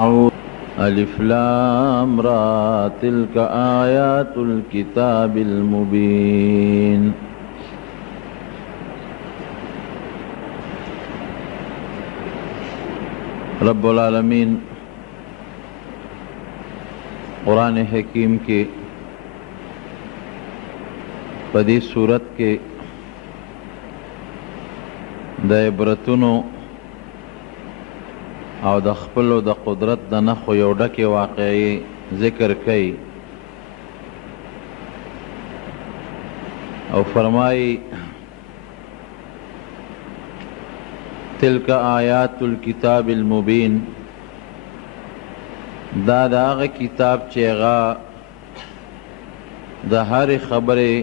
ألف لام را تلك آيات الكتاب المبين. رب العالمین قرآن حکیم کے پدی صورت کے د عبرتونو او د خپلو د قدرت د نښو یو ډکې واقعې ذکر کوي او فرمایي تلک آیات الکتاب المبین، دا د هغه کتاب چې هغه د هرې خبرې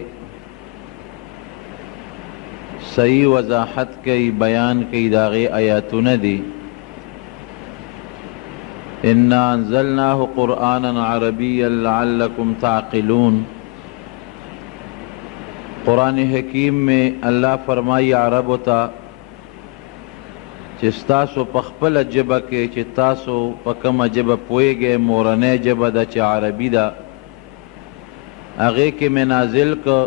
صحیح وضاحت کوي، بیان کوي، د هغې آیاتونه دي. انا انزلناه قرآنا عربیا لعلکم تعقلون. قرآن حکیم میں اللہ فرمائی عرب ہوتا چې ستاسو په خپله ژبه کې چې تاسو په کومه ژبه پوهیږئ، مورنۍ ژبه ده چې عربي ده، هغې کې مې نازل که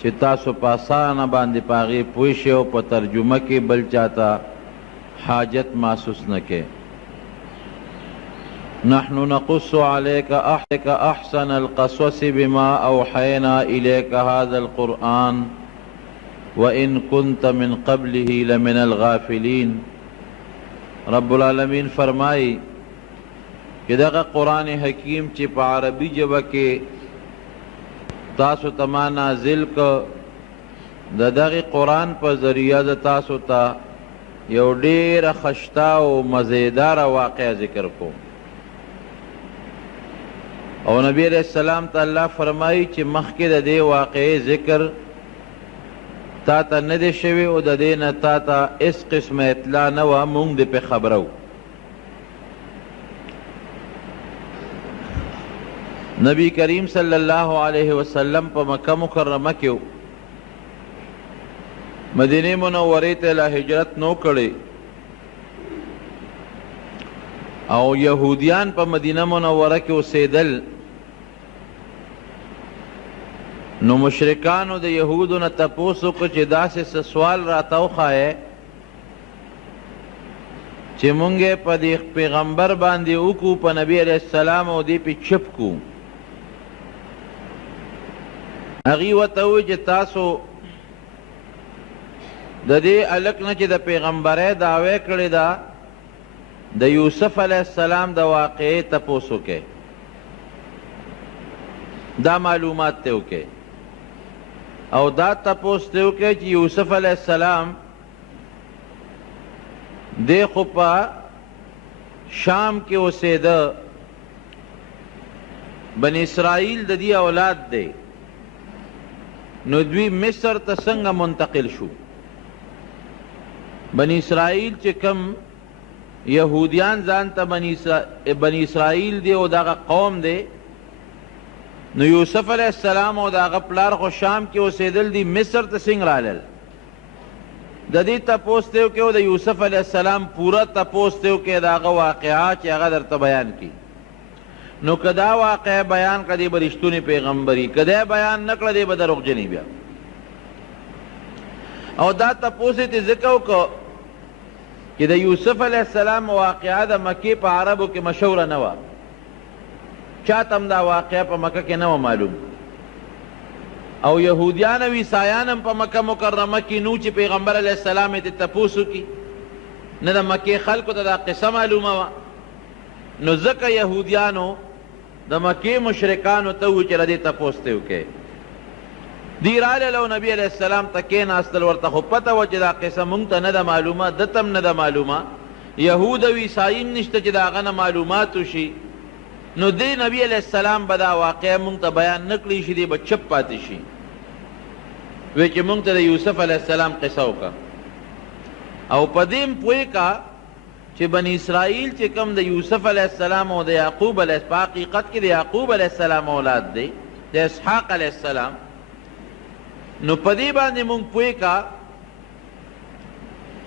چې تاسو په اسانه باندې په هغې پوه شئ او په ترجمه کې بل چاته حاجت محسوس نه کړئ. نحن نقص عليك احسن القصص بما اوحينا اليك هذا القرآن وان كنت من قبله لمن الغافلين. رب العالمین فرمائی کہ دغه قرآن حکیم چې په عربی ژبه کې تاسو ته ما نازل که، د دغه قرآن په ذریعه د تاسو ته یو ډیره خشته او مزیداره واقعه ذکر کوم. او نبی علیہ السلام ته الله فرمایي چې مخکې د دې واقعې ذکر تا ته نه دی شوی او د دې نه تا ته هېڅ قسمه اطلاع نه وه، موږ دې پې خبره وو. نبی کریم صلی الله علیه وسلم په مکه مکرمه کې مدینې منورې ته لا هجرت نو کړی او یهودیان په مدینه منوره کې اوسېدل. نو مشرکانو د یهودو نه تپوس وکړه چې داسې څه سوال راته وښایې چې مونږ یې په دې پیغمبر باندې وکړو، په نبي علیه السلام، او دې پې چپ کړو. هغې ورته ووایي چې تاسو د دې هلک نه چې د پیغمبرۍ دعوی کړې ده د یوسف علیه السلام د واقعې تپوس وکړئ، دا معلومات ته وکړئ او دا تپوس ته وکړئ چې یوسف علیه السلام دی خو په شام کې اوسېده، بني اسرائیل د دې اولاد دی، نو دوی مصر ته څنګه منتقل شو؟ بني اسرائیل چې کم یهودیان ځان ته بني اسرائیل دی او دغه قوم دی، نو یوسف علیہ السلام او دغه پلار خو شام کې اوسېدل دي، مصر ته څنګه رالل؟ د دې تپوس ته وکړئ او د یوسف علیہ السلام پوره تپوس ته وکړئ د هغه واقعه چې هغه درته بیان کړي. نو که دا واقعه بیان کړه دی به رښتونی پیغمبري، که دی بیان نه کړه دی به دروغجني بیا. او دا تپوس یې ترې ځکه وکړه چې د یوسف علیہ السلام واقعه د مکې په عربو کې مشهوره نه وه، چاته هم دا واقعه په مکه کې نه وه معلوم، او یهودیان او عیسایان هم په مکه مکرمه کې نو چې پیغمبر علیہ السلام یې تپوس وکړي، نه د مکې خلکو ته دا قصه معلومه وه. نو ځکه یهودیانو د مکې مشرکانو ته ووایي چې د دې تپوس ته وکړئ. دی رالل او نبی علیہ السلام ته کېناستل، ورته خو پته وه چې دا قصه مونږ ته نه ده معلومه، ده ته هم نه ده معلومه، یهود او عیسایي هم نشته چې د هغه نه معلومات وشي. نو دی نبی علیہ السلام به دا واقعه مونږ ته بیان نه کړي شي، دی به چپ پاتې شي، وی چې مونږ ته د یوسف علیہ السلام قصه وکړه. او په دې هم پوه کا چې بني اسرائیل چې کوم د یوسف علیہ السلام او د یعقوب علیہ په حقیقت کې د یعقوب علیہ السلام اولاد دی، د اسحاق علیہ السلام. نو په دې باندې مونږ پوه کا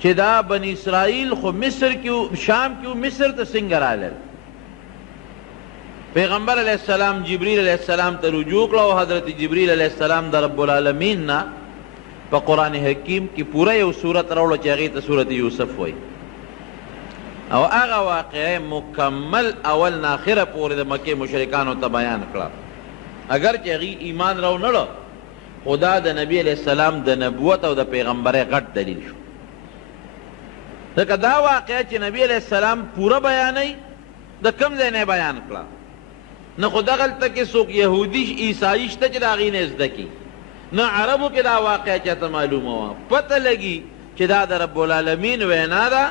چې دا بنی اسرائیل خو مصر کې شام کې مصر ته څنګه رالل. پیغمبر علیہ السلام جبریل علیہ السلام ته رجوع کړه او حضرت جبریل علیہ السلام د رب العالمین نه په قرآن حکیم کې پوره یو صورت راوړه چې هغې ته صورت یوسف وایي او هغه واقعه مکمل اول نه آخره پورې د مکې مشرکانو ته بیان کړه. اگر چې هغې ایمان راونړه خو دا د نبی علیہ السلام د نبوت او د پیغمبرۍ غټ دلیل شو. ځکه دا واقعه چې نبی علیہ السلام پوره بیانوي د کوم ځای نه بیان کړه نه خو دغلته کې څوک یهودي عیسایي شته چې د هغې نه زده کړي نه عربو کې دا واقعه چاته معلومه وه. پته لګي چې دا د رب العالمین وینا ده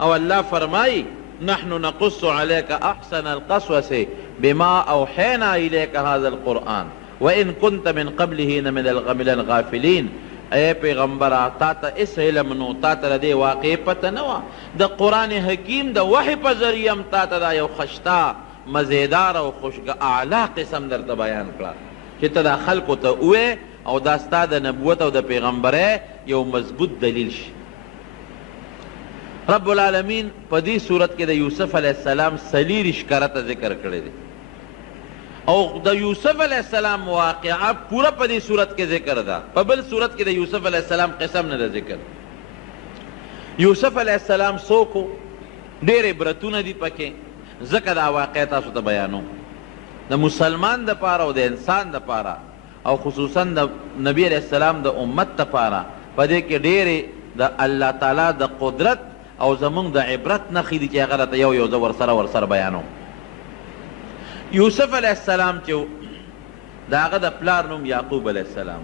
او الله فرمایي نحن نقص عليك احسن القصص بما اوحينا اليك هذا القرآن وان كنت من قبله من الغافلين. اے پیغمبره تا ته اس علم نو، تا ته د دې واقعې پته نه وه. د قرآن حکیم د وحی په ذریعه هم تا ته دا یو خشتا مزیدار او اعلی قسم درته بیان کړه چې ته دا خلکو ته ووایې او دا ستا د نبوت او د پیغمبرۍ یو مضبوط دلیل شي. رب العالمین په دې صورت کې د یوسف علیہ السلام 40 کرته ذکر کړی دی او د یوسف علیہ السلام واقعه پوره په دې صورت کې ذکر ده. په بل صورت کې د یوسف علیہ السلام قسم نه ده ذکر. یوسف علیہ السلام څوک و؟ ډېر عبرتونه دي پکې، ځکه دا واقعه تاسو ته بیانوم د مسلمان دپاره او د انسان دپاره او خصوصا د نبی علیہ السلام د امت دپاره په دې کې ډېرې د الله تعالی د قدرت او زمونږ د عبرت نښې دي چې هغه راته یو یو زه ورسره بیانوم. یوسف علیہ السلام چې د هغه د پلار نوم یعقوب علیہ السلام،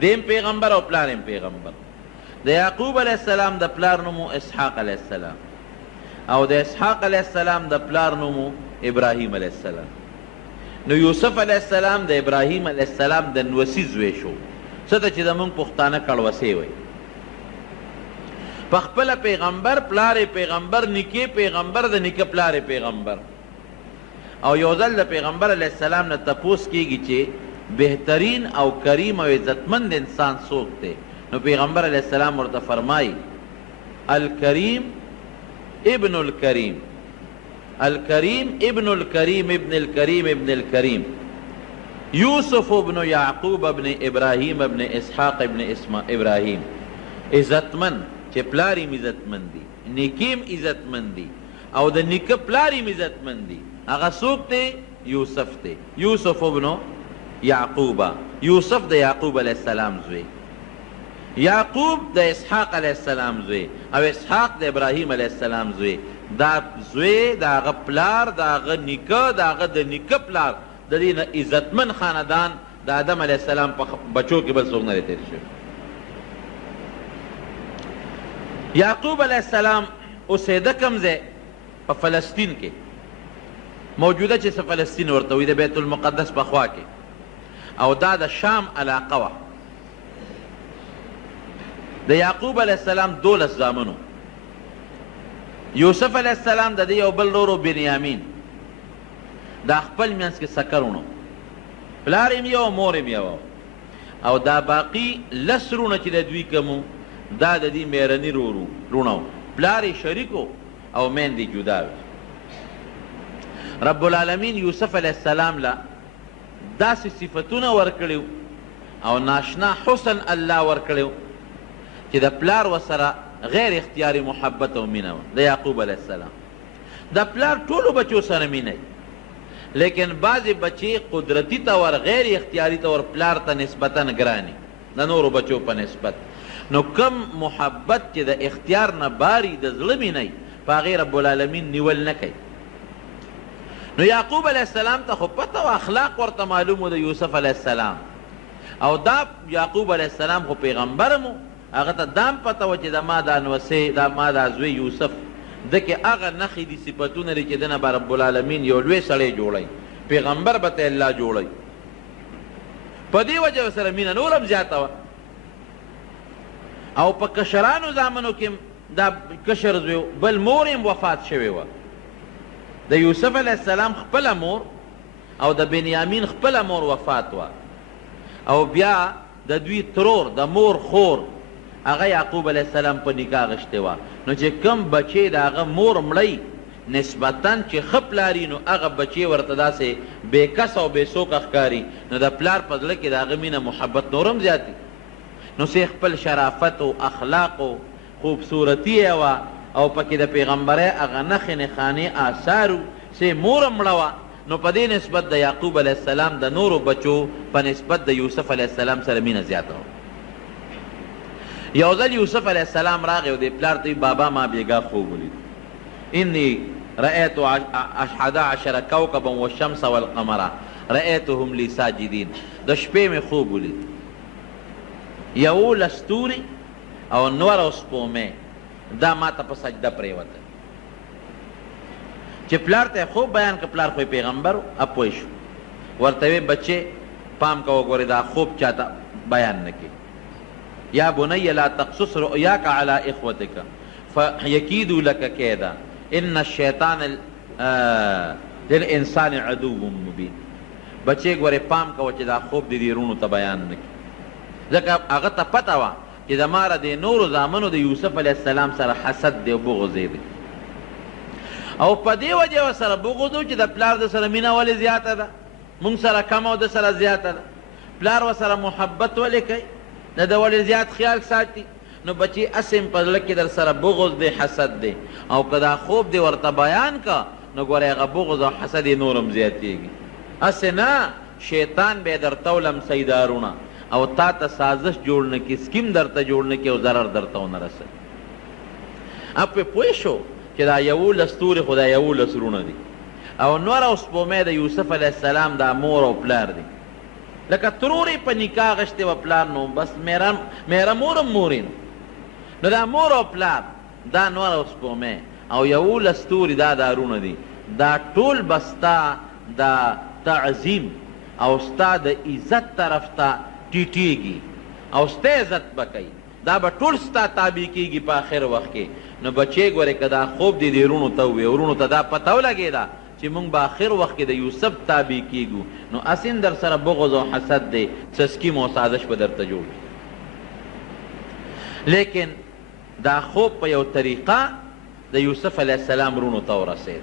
دیم پیغمبر او پلار هم پیغمبر. د یعقوب علیہ السلام د پلار نوم اسحاق علیہ السلام او د اسحاق علیہ السلام د پلار نوم ابراهیم علیہ السلام. نو یوسف علیہ السلام د ابراهیم علیہ السلام د نوسي زوی شو، څه ته چې زمونږ پښتانه کړوسې وایي. پخپله پیغمبر، پلار پیغمبر، نیکې پیغمبر، د نیکه پلار پیغمبر. او یو ځل د پیغمبر علیہ السلام نه تپوس کیږي چې بهترین او کریم او عزتمند انسان څوک دی؟ نو پیغمبر علیہ السلام ورته فرمایي الکریم ابن الکریم، الکریم ابن الکریم ابن الکریم ابن الکریم، یوسف ابن یعقوب ابن ابراہیم ابن اسحاق ابن ابراہیم. عزتمند چې پلاریم عزتمند دی، نیکیم عزتمند دی او د نیکه پلاریم عزتمند دی. هغه څوک دی؟ یوسف دی. یوسف ابن یعقوب، یوسف د یعقوب علیہ السلام زوی، یعقوب د اسحاق علیہ السلام زوی او اسحاق د ابراهیم علیہ السلام زوی. دا زوی د هغه پلار، د هغه نیکه، د هغه د نیکه پلار، د دې نه عزتمن خاندان د آدم علیہ السلام په بچو کې بل څوک نه دی تېر شوی. یعقوب علیہ السلام اوسېده کوم ځای؟ په فلسطین کې موجوده چې څه فلسطین ورته وي، د بیت المقدس په خوا کې، او دا د شام علاقه وه. د یعقوب علیہ السلام 12 زامنو، یوسف علیہ السلام د دې یو بل ورور بنیامین، دا خپل منځ کې سکرونو، پلار یې یو مور یې یو، او دا باقي 10 رونه چې د دوی کوم دا د دې میرني رونه، پلار یې شریکو او میندې جدا وي. رب العالمین یوسف علیہ السلام له داسې صفتونه ورکړي او ناشنا حسن الله ورکړي چې د پلار ورسره غیر اختیاري محبت او مینه وه. د یعقوب علیہ السلام د پلار ټولو بچو سره مینه، لیکن بعضې بچې قدرتي طور غیر اختیاري طور پلار ته نسبتا ګراني د نورو بچو په نسبت. نو کم محبت چې د اختیار نه باري د زړه مینه په هغې رب العالمین نیول نه کوي. نو یعقوب علیہ السلام ته خو پته و اخلاق ورته معلوم و د یوسف علیہ السلام، او دا یعقوب علیہ السلام خو پیغمبرم و، هغه ته دام پته و چې د ما دا نوسې، دا ما دا زوی یوسف ده کې هغه نښې دي صفتونه لري چې دنه به رب العالمین یو لوی سړی جوړوي، پیغمبر به ته الله جوړوي. په دې وجه ورسره مینه نور هم زیاته وه. او په کشرانو زامنو کې دا کشر زوی بل مور هم وفات شوې وه. د یوسف علیہ السلام خپله مور او د بنیامین خپله مور وفات وه، او بیا د دوی ترور د مور خور هغه یعقوب علیه السلام په نکاح غشتې وه. نو چې کم بچی د هغه مور مړی نسبتاً چې ښه پلاري نو هغه بچی ورته داسې بې کس او بې سوکه ښکاري، نو د پلار په زړه کې د هغه مینه محبت نورم زیاتي. نو سی خپل شرافت او اخلاق او خوبصورتي یې وه او پکې د پیغمبرۍ هغه نښې نښانې آثار سی مورم مړه وه. نو په دې نسبت د یعقوب علیه السلام د نورو بچو په نسبت د یوسف علیه السلام سره مینه زیاته وه. یو ځل یوسف علیه السلام راغی او د پلار ته بابا ما بیګا خوب ولید، انی رأیت 11 کوكبا والشمس والقمر رأیتهم لی ساجدین. د شپې مې خوب ولید 11 ستوري او نور او سپومې دا ما ته په سجده پرېوته. چې پلار ته خوب بیان که پلار خو پیغمبر اپوی شو، ورته وی بچې پام کوه ګورې دا خوب چاته بیان نه کړي. یا بنی لا تقصص رؤیاک علی اخوتک فیکیدوا لک کیدا ان الشیطان للانسان عدو مبین. بچې ګورې پام کوه چې دا خوب د دې رونو ته بیان نه کړي، ځکه هغه ته پته وه چې د ماره د نورو زامنو د یوسف علیه السلام سره حسد دی او بغض دی، او په دې وجه ورسره بغض و چې د پلار د سره مینه ولې زیاته ده، مونږ سره کم او د سره زیاته ده. پلار ورسره محبت ولې کوي، د ده ولې زیات خیال ساتي. نو بچی اسم په زړه کې در سره بغض دی، حسد دی، او که دا خوب دی ورته بیان که نو ګورې هغه بغض او حسد یې نورم زیاتېږي. هسې نه شیطان به یې درته ولمسوي دارونه او تا ته سازش جوړ نه کړي، سکیم درته جوړ نه کړي او ضرر درته ونه رسوي. اب پې پوه شو چې دا 11 ستوري خو دا 11 رونه دي او نور او سپومې د یوسف علیه السلام دا مور او پلار دي. لکه ترورې په نکاح غشتې وه پلار نو بس میره مورم مورې نو دا مور او پلار دا نور او سپومې او 11 ستوري دا دارونه دي. دا ټول به ستا د تعظیم او ستا د عزت طرف ته ټیټېږي او ستا عزت به کوي، دا به ټول ستا تابع کېږي په آخر وخت کې. نو بچې ګورې که دا خوب دی دې رونو ته ووایې، ورونو ته دا پته ولګېده چې موږ به آخر وخت کې د یوسف تابع کېږو، نو اسین در سره بغض او حسد دی، څه سکیم او سازش به درته جوړ کړي. لیکن دا خوب په یو طریقه د یوسف علیه السلام رونو ته ورسېد.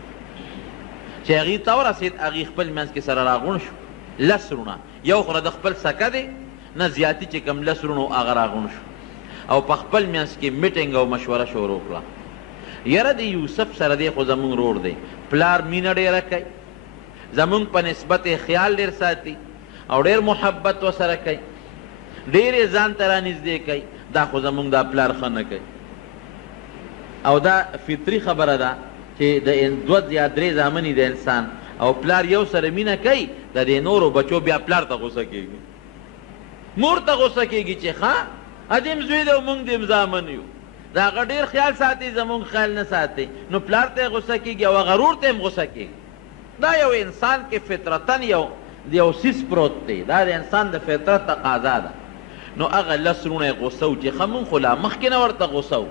چې هغې ته ورسېد هغې خپل منځ کې سره راغونډ شو 10 رونه، یو خو د خپل سکه دی نه زیاتي چې کوم 10 رونو هغه راغونډ شو او په خپل منځ کې میټینګ او مشوره شروع کړه. یاره د یوسف سره دی خو زمونږ رور دی، پلار مینه ډېره کوي، زمونږ په نسبت یې خیال ډېر ساتي او ډېر محبت ورسره کوي، ډېر یې ځان ته رانږدې کوي، دا خو زمونږ دا پلار ښه نه کوي. او دا فطري خبره ده چې د 2 یا 3 زامنې د انسان او پلار یو سره مینه کوي، د دې نورو بچو بیا پلار ته غوسه کېږي، مور ته غوسه کېږي چې ښه ادیم زوی دی او موږ دیم زامن یو، د هغه ډېر خیال ساتي زمونږ خیال نه ساتي، نو پلار ته یې غوسه کېږي او غرور ته هم غوسه کېږي. دا یو انسان کې فطرتاً یو سیس پروت دی، دا د انسان د فطرت تقاضا ده. نو هغه 10 رونه یې غوسه و چې ښه مونږ خو لا مخکې نه ورته غوسه و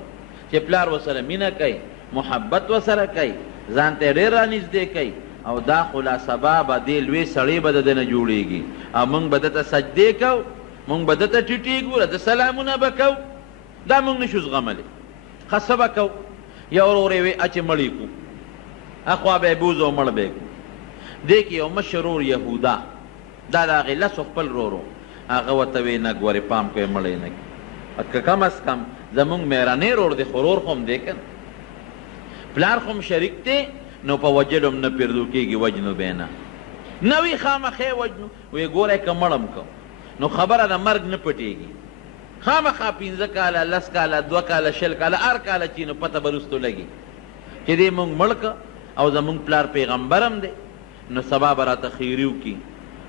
چې پلار ورسره مینه کوي، محبت ورسره کوي، ځان ته ډېر رانږدې کوي، او دا خو لا سبا به دې لوی سړی به د ده نه جوړېږي او موږ به ده ته سجدې کوو، موږ به ده ته ټیټېږو، د سلامونه به کوو، دا موږ نشو زغملی. ښه څه به کوو؟ یو ورور یې وی اچې مړی کړو، اخوا به یې بوځو او مړ به یې کړو. دې کې یو مشر ورور یهودا، دا د هغې 10 خپل ورور هغه ورته وی نه ګورې پام کوې مړی نه کړي، که کم از کم زمونږ مهرنی رور دی خو ورور خو هم دی که نه، پلار خو هم شریک دی، نو په وجلو هم نه پیردو کېږي، وجنو به نه نه وي خامخې وجنو. وی ګوری که مړم که نو خبره د مرګ نه پټېږي، خامخا 15 کاله 10 کاله 2 کاله 20 کاله هر کاله چې نو پته به وروستو لګي چې دې مونږ مړ که او زمونږ پلار پیغمبر هم دی، نو سبا به راته خیري وکړي،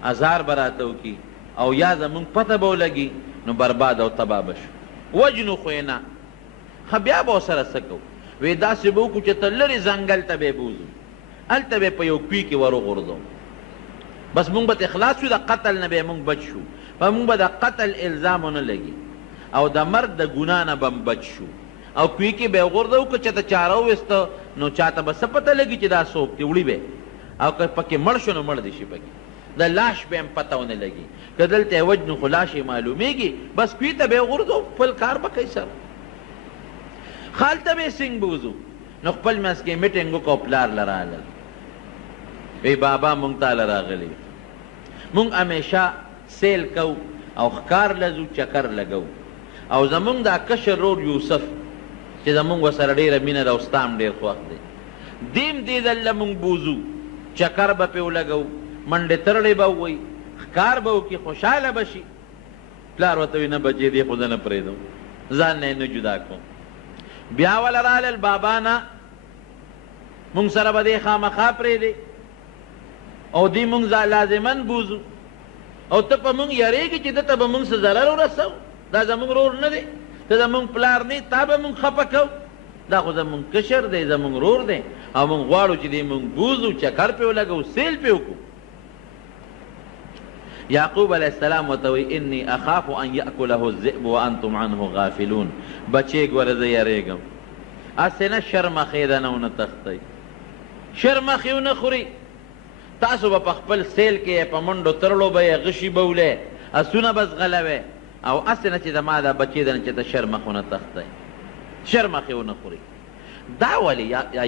ازار به راته وکړي او یا زمونږ پته به ولګي، نو برباد او تباه به شو. وجنو خو یې نه، ښه بیا به ورسره څه کوو؟ وی داسې به وکړو چې ته لرې ځنګل ته به یې بوځو، هلته به یې په یو کوي کې ور وغورځو، بس مونږ به اخلاص شو، د قتل نه به مونږ بچ شو، په مونږ به د قتل الزام ونه لګي او د مرګ د ګناه نه به بچ شو، او کوي کې به یې وغورځو که چېرته چاره وویسته نو چاته به څه پته لګي چې دا څوک دی، وړي به، او که پکې مړ شو نو مړ دې شي پکې. د لاش به هم پته ونه لګي که دلته یې وجنو خو لاش یې معلومیږي بس کوی ته به یې غورځو خپل کار به کوي سره خالته به یې څنګ بوځو نو خپل منځ کې میټینګ وکړو پلار له رالل وی بابا مونږ تاله راغلي مونږ همیشه سیل کو او ښکار لځو چکر لګو او زمونږ دا کشر رور یوسف چې زمونږ ورسره ډېره مینه ده او ستا هم ډېر خوښ دی دیم دې دله مونږ بوځو چکر به پې ولګو منډې ترړې به ووایي ښکار به وکړي خوشحاله به شي پلار ورته وي نه بچې دې خو زه نه پرېږدم ځان نه یې نه جدا کوم بیا وله رالل بابا نه مونږ سره به دې خامخا پرېږدې او دې مونږ لازمن بوځو او ته په مونږ یارېږي چې دته به مونږ څه ضرر ورسو دا زمونږ رور نه دی ته زمونږ پلار نه تا به مونږ خفه کوو دا خو زمونږ کشر دی زمونږ رور دی او مونږ غواړو چې دې مونږ بوځو چکر پې ولګو سیل پې وکړو یعقوب علیه السلام ورته وایي انی اخاف ان یأکله الذئب وانتم عنه غافلون بچې ګوره زه یارېږم هسې نه شرمخې ده نه ونه تښتئ شرمخې ونه خوري تاسو به په خپل سیل کې په منډو ترړو به یې غشي به ولې اسونه به ځغلوې او هسې نه چې زما دا بچې ده نه چې ته شرمخ ونه تښتئ شرمخې ونه خوري دا ولې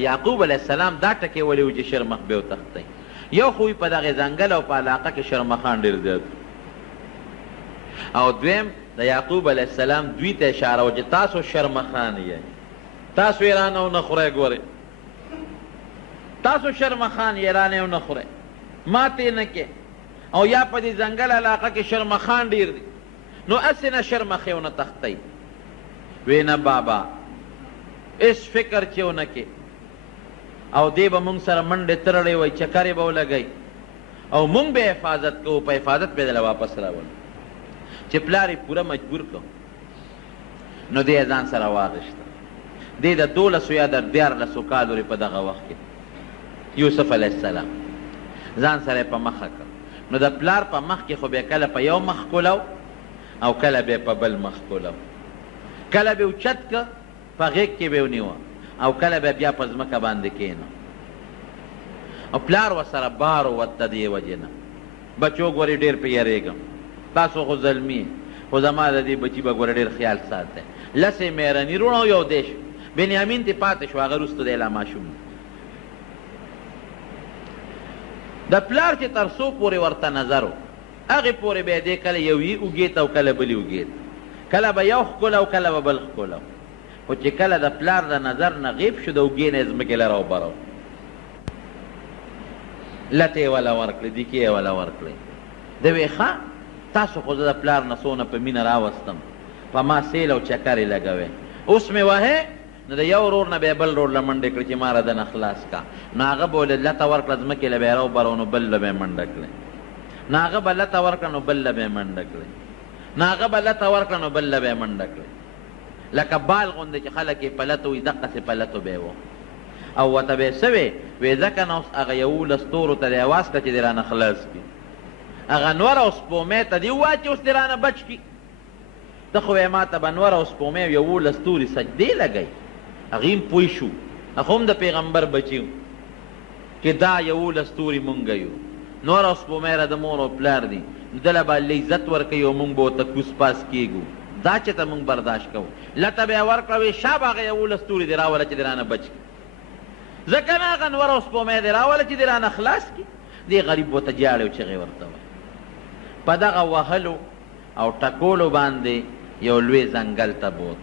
یعقوب علیه السلام دا ټکې ولې و چې شرمخ به وتښتئ یو خو په دغې ځنګل او په علاقه کې شرمخان ډېر زیات او دویم د یعقوب علیه السلام دوی ته اشاره و چې تاسو شرمخان یې تاسو یې رانه ونه خورئ ګورئ تاسو شرمخان یې رانه ونه خورئ ماتې نه کې او یا په دې ځنګل علاقه کې شرمخان ډېر دي نو هسې نه شرمخې ونه تښتئ وی نه بابا هېڅ فکر چې ونه کې او دی به مونږ سره منډې ترړې وی چکرې به ولګئ او مونږ به حفاظت کوو په حفاظت به دله واپس راولو چې پلار یې پوره مجبور کړو نو دی یې ځان سره واغېسته دی د 12 یا د 14 کالو په دغه وخت کې یوسف علیه السلام ځان سره یې په مخه کړ نو د پلار په مخ کې خو به کله په یو مخ کولو او کله به په بل مخ کولو کله به اوچت که په غېږ کې به ونیوه او کله به بیا په ځمکه باندې کېنه او پلار ورسره بار ورته دې وجې نه بچو ګورې ډېر پې یارېږم تاسو خو زلمي خو زما د دې بچي به ګوره ډېر خیال ساتئ لسې مېرني روڼه او یو دیش بنیامین تې پاتې شو هغه وروسته دی لا ماشوم د پلار چې تر څو پورې ورته نظر و هغې پورې به یې دی کله یوې اوږې ته او کله بلې اوږې ته کله به یو ښکله او کله به بل ښکله خو چې کله د پلار د نظر نه غیب شو د اوږې نه یې ځمکې له راوبرو لته یې وله ورکړې دیکې یې وله ورکړې د وی ښه تاسو خو زه د پلار نه څونه په مینه راوستم په ما سیل او چکر یې لګوې اوس مې وهې نو د یو رور نه به یې بل رور له منډې کړې چې ما را دنه خلاص کا نو هغه به ولې لته ورکړه ځمکې له به یې راوبرو نو بل له به یې منډه کړې نو هغه به لته ورکړه نو بل له به یې منډه کړې نو هغه به لته ورکړه نو بل له به یې منډه کړې لکه بال غوندې چې خلک یې پلتو وي دقسې پلتو به یې و او ورته به یې څه وې وې ځکه نو اوس هغه 11 ستورو ته دې اواز کړه چې دې رانه خلاص کړي هغه نور او سپومې ته دې ووایه چې اوس دې رانه بچ کړي ته خو یې ما ته به نور او سپومې 11 ستوري سجدې لګئ هغې هم پوه شو هغه هم د پیغمبر بچي چې دا 11 ستوري مونږ یو نور او سپومې را د مور او پلار دي دله به الله عزت ورکوي او مونږ به ورته کوس پاس کېږو دا چې ته مونږ برداشت کوو لته به یې ورکړه وې شابه هغه 11 ستوري دې راوله چې دې رانه بچ کړي ځکه نه هغه نور او سپومې دې راوله چې دې رانه خلاص کړي دې غریب ورته جاړې او چغې ورته وایي په دغه وهلو او ټکولو باندې یو لوی ځنګل ته بوت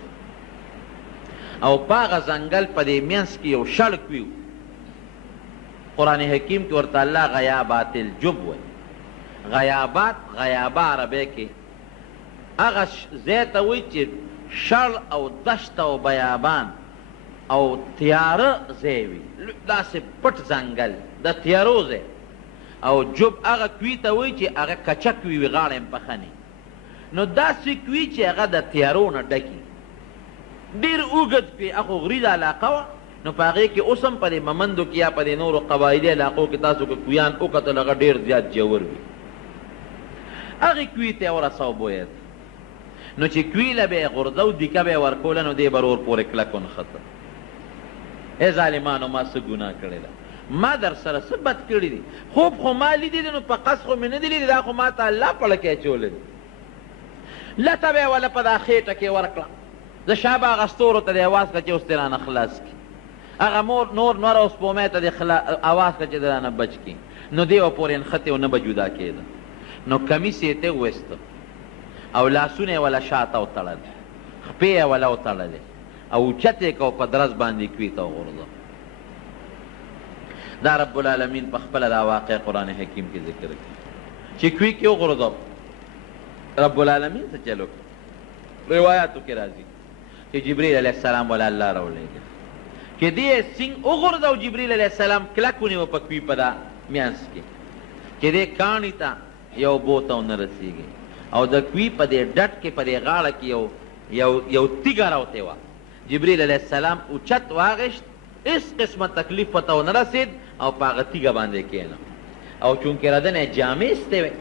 او په هغه ځنګل په دې منځ کې یو شړک وي قرآن حکیم کې ورته الله غیابات الجب وایي غیابات غیابه عربی کې هغه ځای ته وایي چې شړ او دشت او بیابان او تیاره ځای وي داسې پټ ځنګل د تیارو ځای او جب هغه کوي ته وایي چې هغه کچک وي غاړه یې پخني نو داسې کوي چې هغه د تیارو نه ډکي ډېر اوږد پې هغه غریزه علاقه وه نو په هغې کې اوس هم په دې ممندو کې یا په دې نورو قبایلي علاقو کې تاسو که کویان وکتل هغه ډېر زیات جوور وي هغې کوي ته یې ورسو بوید نو چې کوي له به یې غورځو دیکه به یې ورکوله نو دې به ور پورې کلک ونښته ای ظالمانو ما څه ګناه کړې ده ما در سره څه بد کړي دي خوب خو ما لیدي دي نو په قصد خو مې نه دي لیدي دا خو ما ته الله پړکې اچولی دي لته به یې وله په دا خېټه کې ورکړه د شابه هغه ستورو ته دې اواز کړه چې اوس دې رانه خلاص کړي هغه نور نور او سپومۍ ته دې اواز کړه چې دې رانه بچ کړي نو دې به پورې نښتې او نه به جدا کېده نو کمیس یې ته وویسته او لاسونه یې وله شاته وتړل خپې یې وله وتړلې او اوچت یې کو په درز باندې کوي ته وغورځه دا رب العالمین په خپله دا واقع قرآن حکیم کې ذکر کړي چې کوي کې وغورځو رب العالمین څه چل وکړي روایاتو کې راځي چې جبریل علیه السلام ولا الله راولېږي چې دې سینګ وغورځو جبریل علیه السلام کلک ونیو په کوي په دا میانس کې چې دې کاڼي ته یو بوته ونه رسېږي او د کوي په دې ډټ کې په دې غاړه کې یو تیږه راوتې وه جبریل علیه السلام اوچت واغشت هېڅ قسمه تکلیف پته ونه رسېد او په هغه تیږه باندې کېنه او چونکې ردنې جامې ایستې وې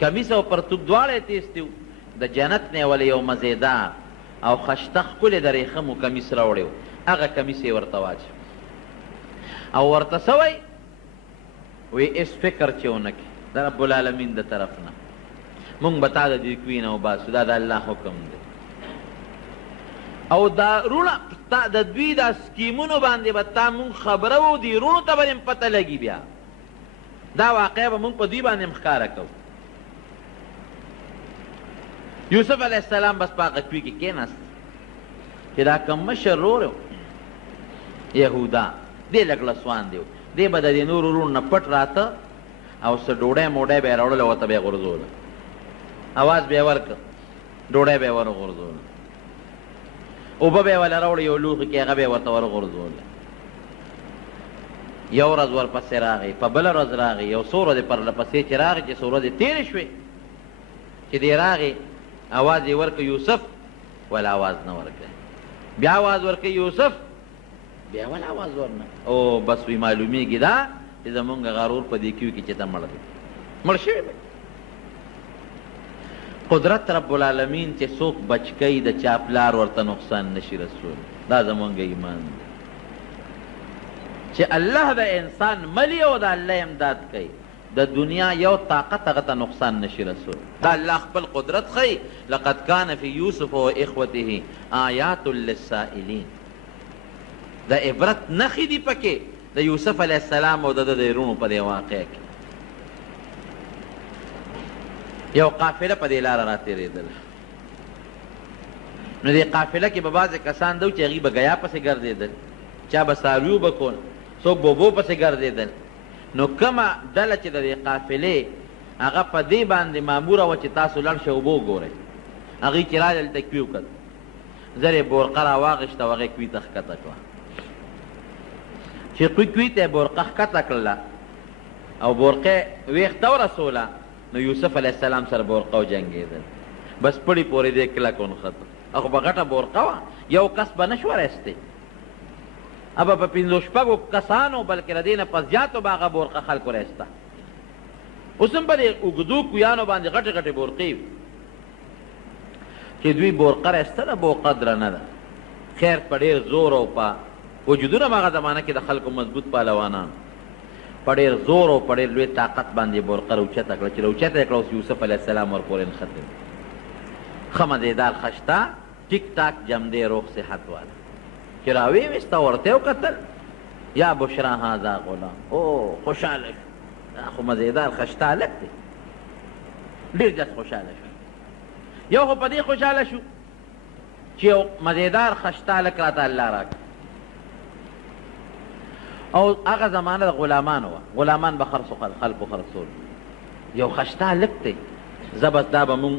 کمیس او پرتوب دواړه یې تیستې وو د جنت نه یې ولې یو مزېدار او خشته ښکلې د ریخمو کمیس راوړی و هغه کمیس یې ورته واچو او ورته څه وی وی هېڅ فکر چې ونه کړي د رب العالمین د طرف نه مونږ به تا د دې کوي نه وباسو دا د الله حکم دی او دا رونه د دوی دا سکیمونو باندې به تا مونږ خبره وو دي رونو ته به دې پته لګي بیا دا واقع به مونږ په دوی باندې ښکاره کوو یوسف علیه السلام بس په هغه کوي کې کېناست چې دا کم مشر ورور یهودا دې لږ لسوان دی دې به د دې نورو وروڼو نه پټ راته او څه ډوډۍ موډۍ به یې راوړله ورته به یې غورځوله اواز به یې ورکړه ډوډۍ به یې ورغورځوله اوبه به یې وله راوړه یو لوښي کې هغه به یې ورته ورغورځوله یو ورځ ورپسې راغی په بله ورځ راغی یو څو ورځې پرله پسې چې راغی چې څو ورځې تېرې شوې چې دې راغی اواز یې ورکړه یوسف ولا آواز نه ورکړه بیا آواز ورکړه یوسف بیا ولا آواز ورنه او بس وی معلومیږي دا چې زمونږ غرور په دې کیو کې چې ته مړ دی مړ شوی به قدرت رب العالمین چې څوک بچ کوي د چا پلار ورته نقصان نشي رسول دا زمونږ ایمان دی چې الله د انسان ملی او د الله امداد کوي د دنیا یو طاقت هغه ته نقصان نشي رسول دا الله خپل قدرت ښیي لقد کان فی یوسف و اخوته آیات للسائلین د عبرت نښې دي پکې د یوسف علیه السلام او د د رونو په دې واقع کې یو قافله په دې لاره راتېرېدله نو دې قافله کې به بعضې کسان دو چې هغوی به ګیا پسې ګرځېدل چا به څارویو به کول څوک به اوبو پسې ګرځېدل نو کومه ډله چې د دې قافلې هغه په دې باندې ماموره وه چې تاسو لړ شئ اوبه وګورئ هغوی چې راغلل ته کوي وکړل زر یې بورقه راواغېسته او هغې کوي ته ښکته کړه چې کوي ته یې بورقه ښکته کړله او بورقه ویښته ورسوله نو یوسف علیه السلام سره بورقه وجنګېدل بس پړي پورې دې کلک ونښته خو به غټه بورقه وه یو کس به نه شوه رایستی ابا په پنځو شپږو کسانو بلکې د دې نه په زیاتو به هغه بورقه خلکو رایسته اوس هم په دې اوږدو کویانو باندې غټې غټې بورقې وي چې دوی بورقه رایسته ده بورقه درنه ده خیر په ډېر زور او په وجودونه هم هغه زمانه کې د خلکو مضبوط پهلوانان په ډېر زور او په ډېر لوی طاقت باندې بورقه راوچته کړه چې راوچته یې کړه اوس یوسف علیه السلام ورپورې نښتې ښه مزېدار خشته ټیک ټاک جمدې روغ صحت والا چې راویې ویسته ورته یې وکتل یا بشرا هذا غلام او خوشحاله شو دا خو مزېدار خشته هلک دی ډېر جس خوشحاله شو یو خو په دې خوشحاله شو چې یو مزېدار خشته هلک راته الله راکړه او هغه زمانه د غلامانو وه غلامان به خلکو خرڅول یو خشته هلک دی زه بس دا به مونږ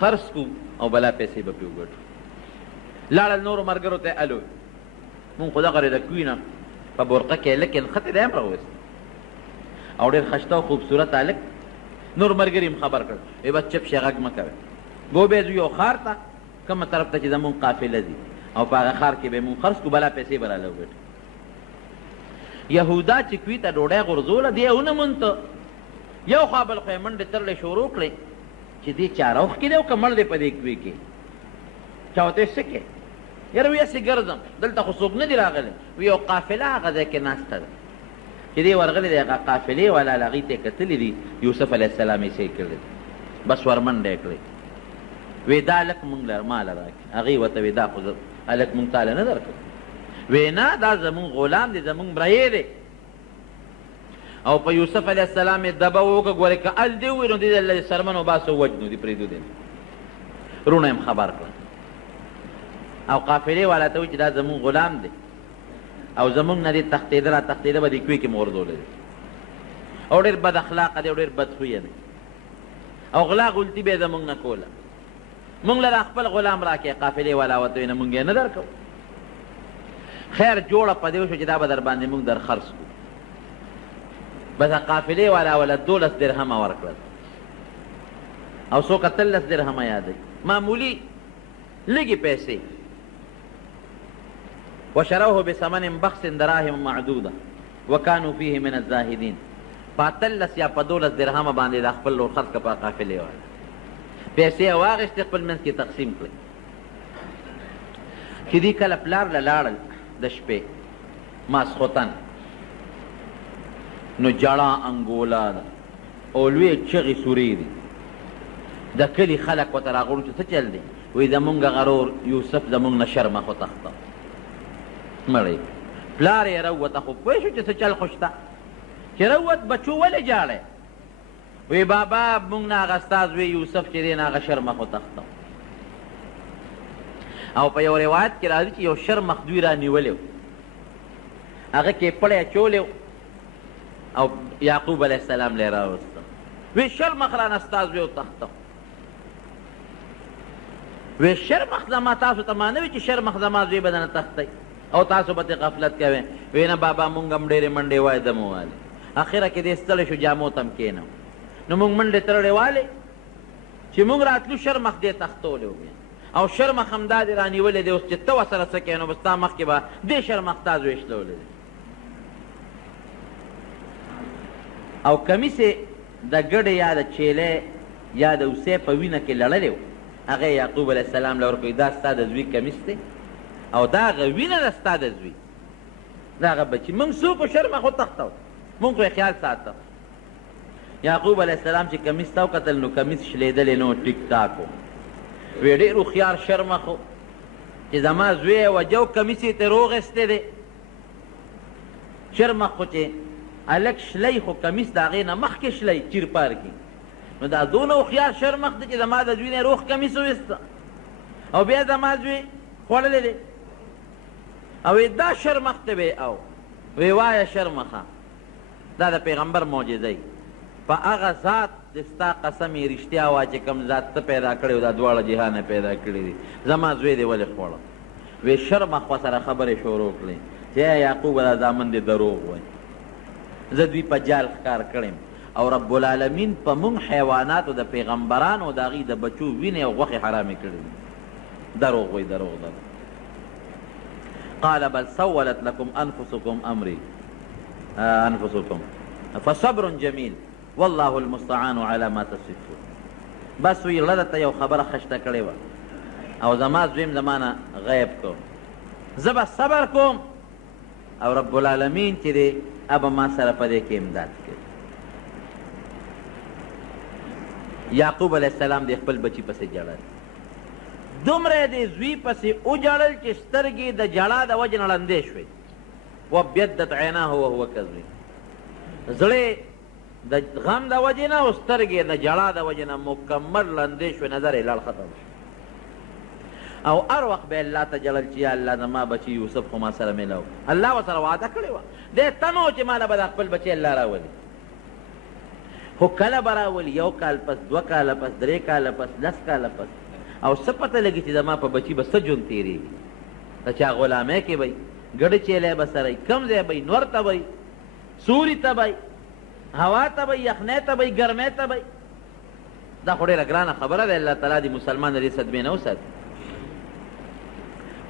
خرڅ کړو او بلا پیسې به پرې وګټو لاړل نورو ملګرو ته الو مونږ خو دغه د کوي نه په بورقه کې هلک یې نښتې دی هم راویست او ډېر خشته او خوبصورت هلک نور ملګري هم خبر کړ وی بس چپ شئ غږ مه کوئ به ځو یو ښار ته کومه طرف ته چې زمونږ قافله ځي او په هغه ښار کې به مونږ خرڅ کړو بلا پیسې به راله وګټو یهودا چې کوي ته ډوډۍ غورځوله دی یې ونه مونته یو خوا بل خوا یې منډې ترلې شروع کړې چې دې چا روغ کې دی او که مړ دی په دې کوي کې چا ورته څه کې یاره وی هسې ګرځم دلته خو څوک نه دي راغلی وی یو قافله هغه ځای کې ناسته ده چې چې دی ورغلی دی هغه قافلې والا هغې ته یې کتلي دي یوسف علیه السلام یې صحیح کړی بس ورمنډه یې کړی وی دا هلک مونږ له ماله راکړي هغې ورته وی دا خو هلک مونږ تاله نه درکړو وی نه دا زمونږ غلام دی زمونږ برایې دی او په یوسف علیه السلام یې دبه وکړه ګورې که ال دې ووایي نو دې د سرمن وباسو وجنو دې پرېږدو دی رونه یې خبر کړه او قافلې والا ته وایي چې دا زمونږ غلام دی او زمونږ نه دې تښتېده را تښتېده به دې کوې کې مې غورځولی دی او ډېر بد اخلاقه دی او ډېر بدخویه دی او غلا غلطي به یې زمونږ نه کوله مونږ له خپل غلام راکې قافلې والا ورته وایي نه مونږ یې نه درکوو خیر جوړه په دې وشوه چې دا به در باندې مونږ در خرڅ کړو بس قافلې والا وله 12 درهمه ورکړل او څوک 13 درهمه یادوي معمولي لږې پیسې وشروه بثمن بخس دراهم معدوده وكانوا فيه من الزاهدين په 13 یا په 12 درهمه باندې د خپل لور خرڅ کړه په قافلې والا پیسې یې واخېستې خپل منځ کې تقسیم کړې چې دوی کله پلار له لاړل د شپې ماسخوتن نو جړه انګولا ده او لویې چغې سورې دي د کلي خلک ورته راغلو چې څه چل دی وایي زمونږ غرور یوسف زمونږ نه شرمخ وتښته مړی پلار یې راووته خو پوه شو چې څه چل خو شته چې راووت بچو ولې جاړی وی بابا مونږ نه هغه ستا زوی یوسف چې دی نه هغه شرمخ وتښته او په یو روایت کې راځي چې یو شرمخ دوی را نیولی و هغه کې پړی اچولی او یعقوب علیه السلام لی راوسته وی شرمخ رانه ستا زوی وتښته وی شرمخ زما تاسو ته ما نه وي چې شرمخ زما زوی به دنه تښتی او تاسو به ترې غفلت کوئ وی نه بابا مونږ هم ډېرې منډې وایې دمه والې اخره کې دې ستړی شو جامو ته هم کښېنم نو مونږ منډې ترړې والې چې مونږ راتلو شرمخ دې تښتولی و بیا او شرمخ همدا دې رانیولی دی اوس چې ته ورسره څه کوې نو به ستا مخکې به دې شرمخ تا زوی شلولی دی او کمیس د ګډې یا د چیلې یا د اوسې په وینه کې لړلی و هغه یعقوب علیه السلام له ورکوي دا ستا د زوی کمیس دی او دا هغه وینه ده ستا د زوی دا هغه بچي مونږ څوک و شرمخ وتښتو مونږ خو یې خیال ساته یعقوب علیه السلام چې کمیس ته وکتل نو کمیس شلېدلی نه و ټیک ټاک و وی ډېر هوښیار شرمخ و چې زما زوی یې وجه و کمیس یې ترې روغېستی دی شرمخ خو چې هلک شلی خو کمیس د هغې نه مخکې شلی چیر پار کي نو دا دونه هوښیار شرمخ دی چې زما د زوی نه روغ کمیس وویسته او بیا زما زوی خوړلی دی او دا شرمخ ته وی او وی وایه شرمخه دا د پیغمبر معجزه په هغه ذات د ستا قسم یې رښتیا وه چې کوم ذات ته پیدا کړی و دا دواړه جهانه پیدا کړي دي زما زوی دی ولې خوړه وی شرمخ ورسره خبرې شروع کړې چې یعقوب دا زامن دی دروغ وایي زه دوی په جال ښکار کړم او رب العالمین په مونږ حیواناتو د پیغمبرانو د هغې د بچو وینې او غوښې حرامې کړي دي دروغ وایي دروغ قال بل سولت لكم انفسكم امري انفسكم فصبر جميل والله المستعان على ما تصفون بس وی لده ته یو خبره خشته کړې وه او زما زویم زمانه غیب کوم زه به صبر کوم او رب العالمین چې دی ابه ما سره په دې کې امداد کوي یعقوب علیه السلام د خپل بچي پسې جړل دومره د زوی پسې وجړل چې سترګې د جړا د وجې نه ړندې شوې وابیدت عیناه وهو کظیم زړې د غم د وجې نه او سترګې د جړا د وجې نه مکمل ړندې شوې نظر یې لاړ ختم شو او هر وخت به الله ته جړل چې یا الله زما بچي یوسف خو ما سره میلاو الله ورسره وعده کړې وه دی تمه و چې ماله به د خپل بچی الله راولي خو کله به راولي 1 کال پس 2 کاله پس 3 کاله پس 10 کاله پس او څه پته لګي چې زما په بچي به څه ژوند تېرېږي د چا غلامۍ کې به ګډه چیلی به سره کم ځای به نور ته به سوري ته به هوا ته به یخنۍ ته به ګرمۍ ته به دا خو ډېره ګرانه خبره ده الله تعالی دې مسلمان د دې صدمې نه وساتي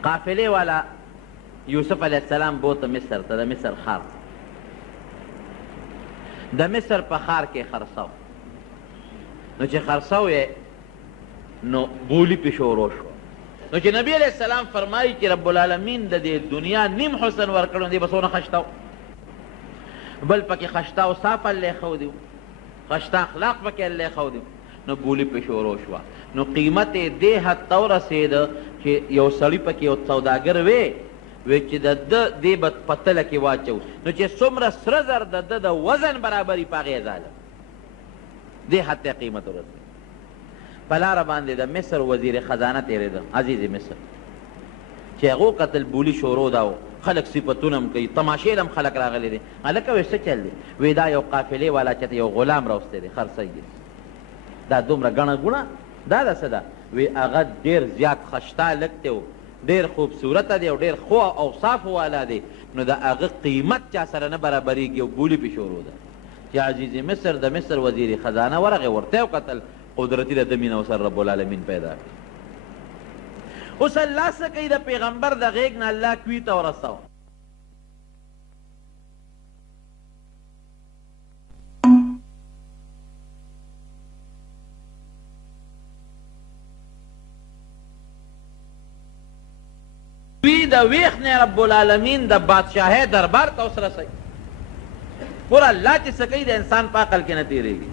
قافلې والا یوسف علیه السلام بوته مصر ته د مصر ښار د مصر په ښار کې خرڅو نو چې خرڅو یې نو بولی پې شروع شو نو چې نبی علیه السلام فرمایي چې رب العالمین د دې دنیا نیم حسن ورکړو دی به څونه خشته بل پکې خشته او صاف الله ښودي، خشته اخلاق پکې الله ښودي، نو بولی پې شروع شوه. نو قیمت یې دې حد ته ورسېده چې یو سړي پکې یو سوداګر وی چې د ده دې به په تله کې واچو، نو چې څومره سره زر د ده د وزن برابري په هغې ظالم دې حد ته قیمت ورسېد. په لاره باندې د مصر وزیر خزانه تېرېده، عزیز مصر، چې هغو قتل بولی شروع ده، خلک صفتونه هم کوي، تماشې هم خلک راغلی دي. هلکه وایي څه چل دی؟ وایي دا یو قافلې والا چېرته یو غلام راوستی دی خرڅوي دی، دا دومره ګڼه ګوڼه دا ده څه ده؟ وی هغه ډېر زیات خشته هلک دی، ډېر خوبصورته دی او ډېر ښو اوصافو والا دی، نو د هغه قیمت چا سره نه برابرېږي او بولي پې شروع ده. چې عزیز مصر د مصر وزیر خزانه ورغې ورته یې وکتل، قدرتي د ده مینه ورسره رب العالمین پیدا کړي. اوس الله څه کوي؟ د پیغمبر د غیږ نه الله کوي ته ورسوه. دوی د ویښ نه رب العالمین د بادشاهۍ دربار ته اوس رسوي. ګوره الله چې څه کوي د انسان په عقل کې نه تېرېږي.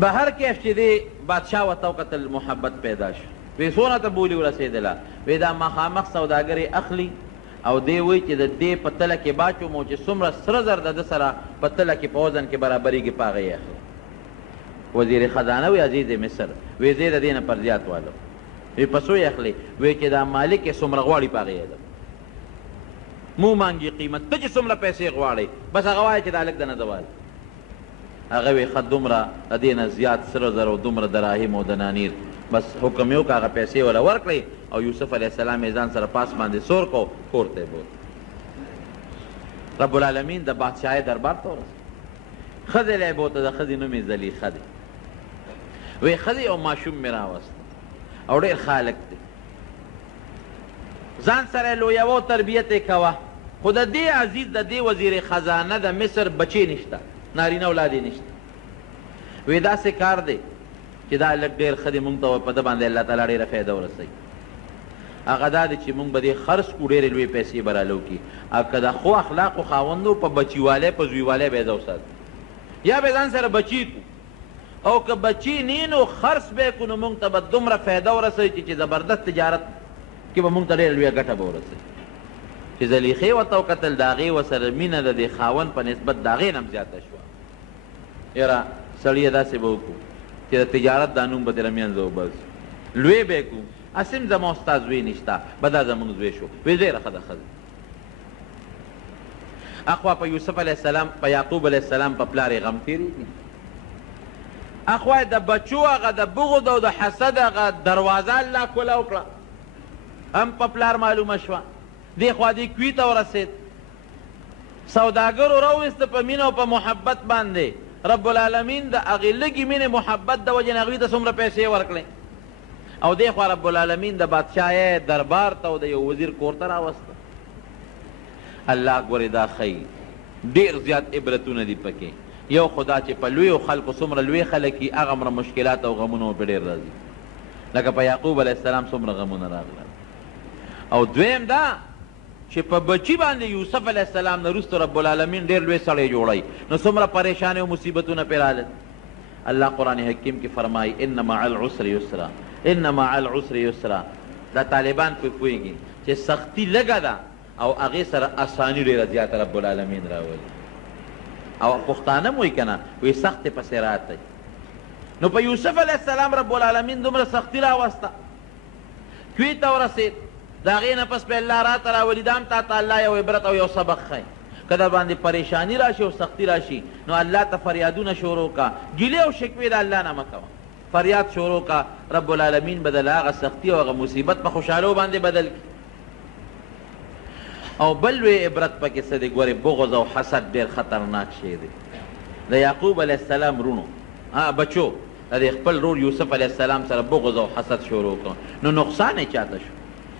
بهر کیف چې دی بادشاه ورته وکتل، محبت پیدا شو. وی څونه ته بولي ورسېدله؟ وی دا مخامخ سوداګر اخلي او دی وایي چې د دې په تله کې باچوم او چې څومره سره زر د ده سره په تله کې په وزن کې برابرېږي په هغه یې اخلي. وزیر خزانه وی عزیز مصر، وی زه د دې نه پر زیات والم. وی په څو یې اخلي؟ وی چې دا مالک یې څومره غواړي په هغه یې ده، مو مانګي قیمت، ته چې څومره پیسې غواړئ بس هغه وایه چې دا هلک د نه دوال. هغه وی ښه دومره د دې نه زیات سره زر او دومره دراهم او دنانیر، بس حکم یې وکړه هغه پیسې وله ورکړئ او یوسف علیه السلام یې ځان سره پاس باندې سور کو، کور ته یې بوت. رب العالمین د بادشاهۍ دربار ته ورسېد. ښځې له یې بوته، د ښځې نوم یې زلیخه دی. وی ښځې او ماشوم مې راوست او ډېر ښه هلک دی، ځان سره یې لویوه، تربیت یې کوه، خو د دې عزیز د دې وزیر خزانه د مصر بچې نشته، نارینه اولاد یې نشته. وی داسې کار دی چې دا هلک ډېر ښه دی، مونږ ته په ده باندې الله تعالی ډېره فایده ورسوي. هغه دا دی چې مونږ به دې خرڅ کړو، ډېرې لویې پیسې به رالو کړي، او که د ښو اخلاقو خاوند و په بچیوالی په زویوالی به یې ده وساتو، یا به ځان سره بچي کړو، او که بچي نه نو خرڅ به یې کړو، نو مونږ ته به دومره فایده ورسوي چې زبردست تجارت کې به مونږ ته ډېره لویه ګټه به ورسوي. چې زلیخې ورته وکتل، د هغې ورسره مینه د دې خاوند په نسبت د هغې نه هم زیاته شوه. یاره سړیه داسې به وکړو چې د تجارت دا نوم به تېره منځه وباسو، لوی به یې کړو، اسیم زما ستا زوی نشته، به دا زمونږ زوی شو. وی ډېره ښه ده ښځه. اخوا په یوسف علیه السلام، په یعقوب علیه السلام په پلار یې غم تېرېږي، اخوا د بچو هغه د بغض او د حسد هغه دروازه الله کوله وکړه، هم په پلار معلومه شوه. دې خوا دې کوي ته ورسېد، سوداګرو راوویسته په مینه او په محبت باندې. رب العالمین د هغې لږې مینې محبت د وجې نه هغوی ته څومره پیسې ورکړې، او دې خوا رب العالمین د بادشاهۍ دربار ته او د یو وزیر کور ته راوسته. الله ګورې دا ښیي ډېر زیات عبرتونه دي پکې. یو خدا چې په لویو خلکو څومره لوی خلک وي، هغومره مشکلات او غمونه پې ډېر راځي، لکه په یعقوب علیه السلام څومره غمونه راغلل. او دویم دا چې په بچي باندې یوسف علیه السلام نه وروسته رب العالمین ډېر لوی سړی جوړی، نو څومره پریشانې او مصیبتونه پرې رالل. الله قرآن حکیم کې فرمایي ان مع العسر یسرا، ان مع العسر یسرا. دا طالبان پې پوهېږي چې سختی لږه ده او هغې سره اساني ډېره زیاته رب العالمین راولي. او پښتانه م وایي که نه، وایي سختې پسې راتئ. نو په یوسف علیه السلام رب العالمین دومره سختی راوسته، کوی ته ورسېد، د هغې نه پس به الله راته راولي. دا هم تا ته الله یو عبرت او یو سبق ښیي. که در باندې پریشانی راشي او سختی راشي، نو الله ته فریادونه شروع کا، ګیلې او شکوې د الله نه مه کوه، فریاد شروع کا، رب العالمین به د هغه سختی او هغه مصیبت په خوشحالو باندې بدل کړي. او بل لوی عبرت پکې څه دی؟ ګورې بغض او حسد ډېر خطرناک شی دی. د یعقوب علیه السلام رونو بچو د خپل رور یوسف علیه السلام سره بغض او حسد شروع کړ، نو نقصان یې چاته شو.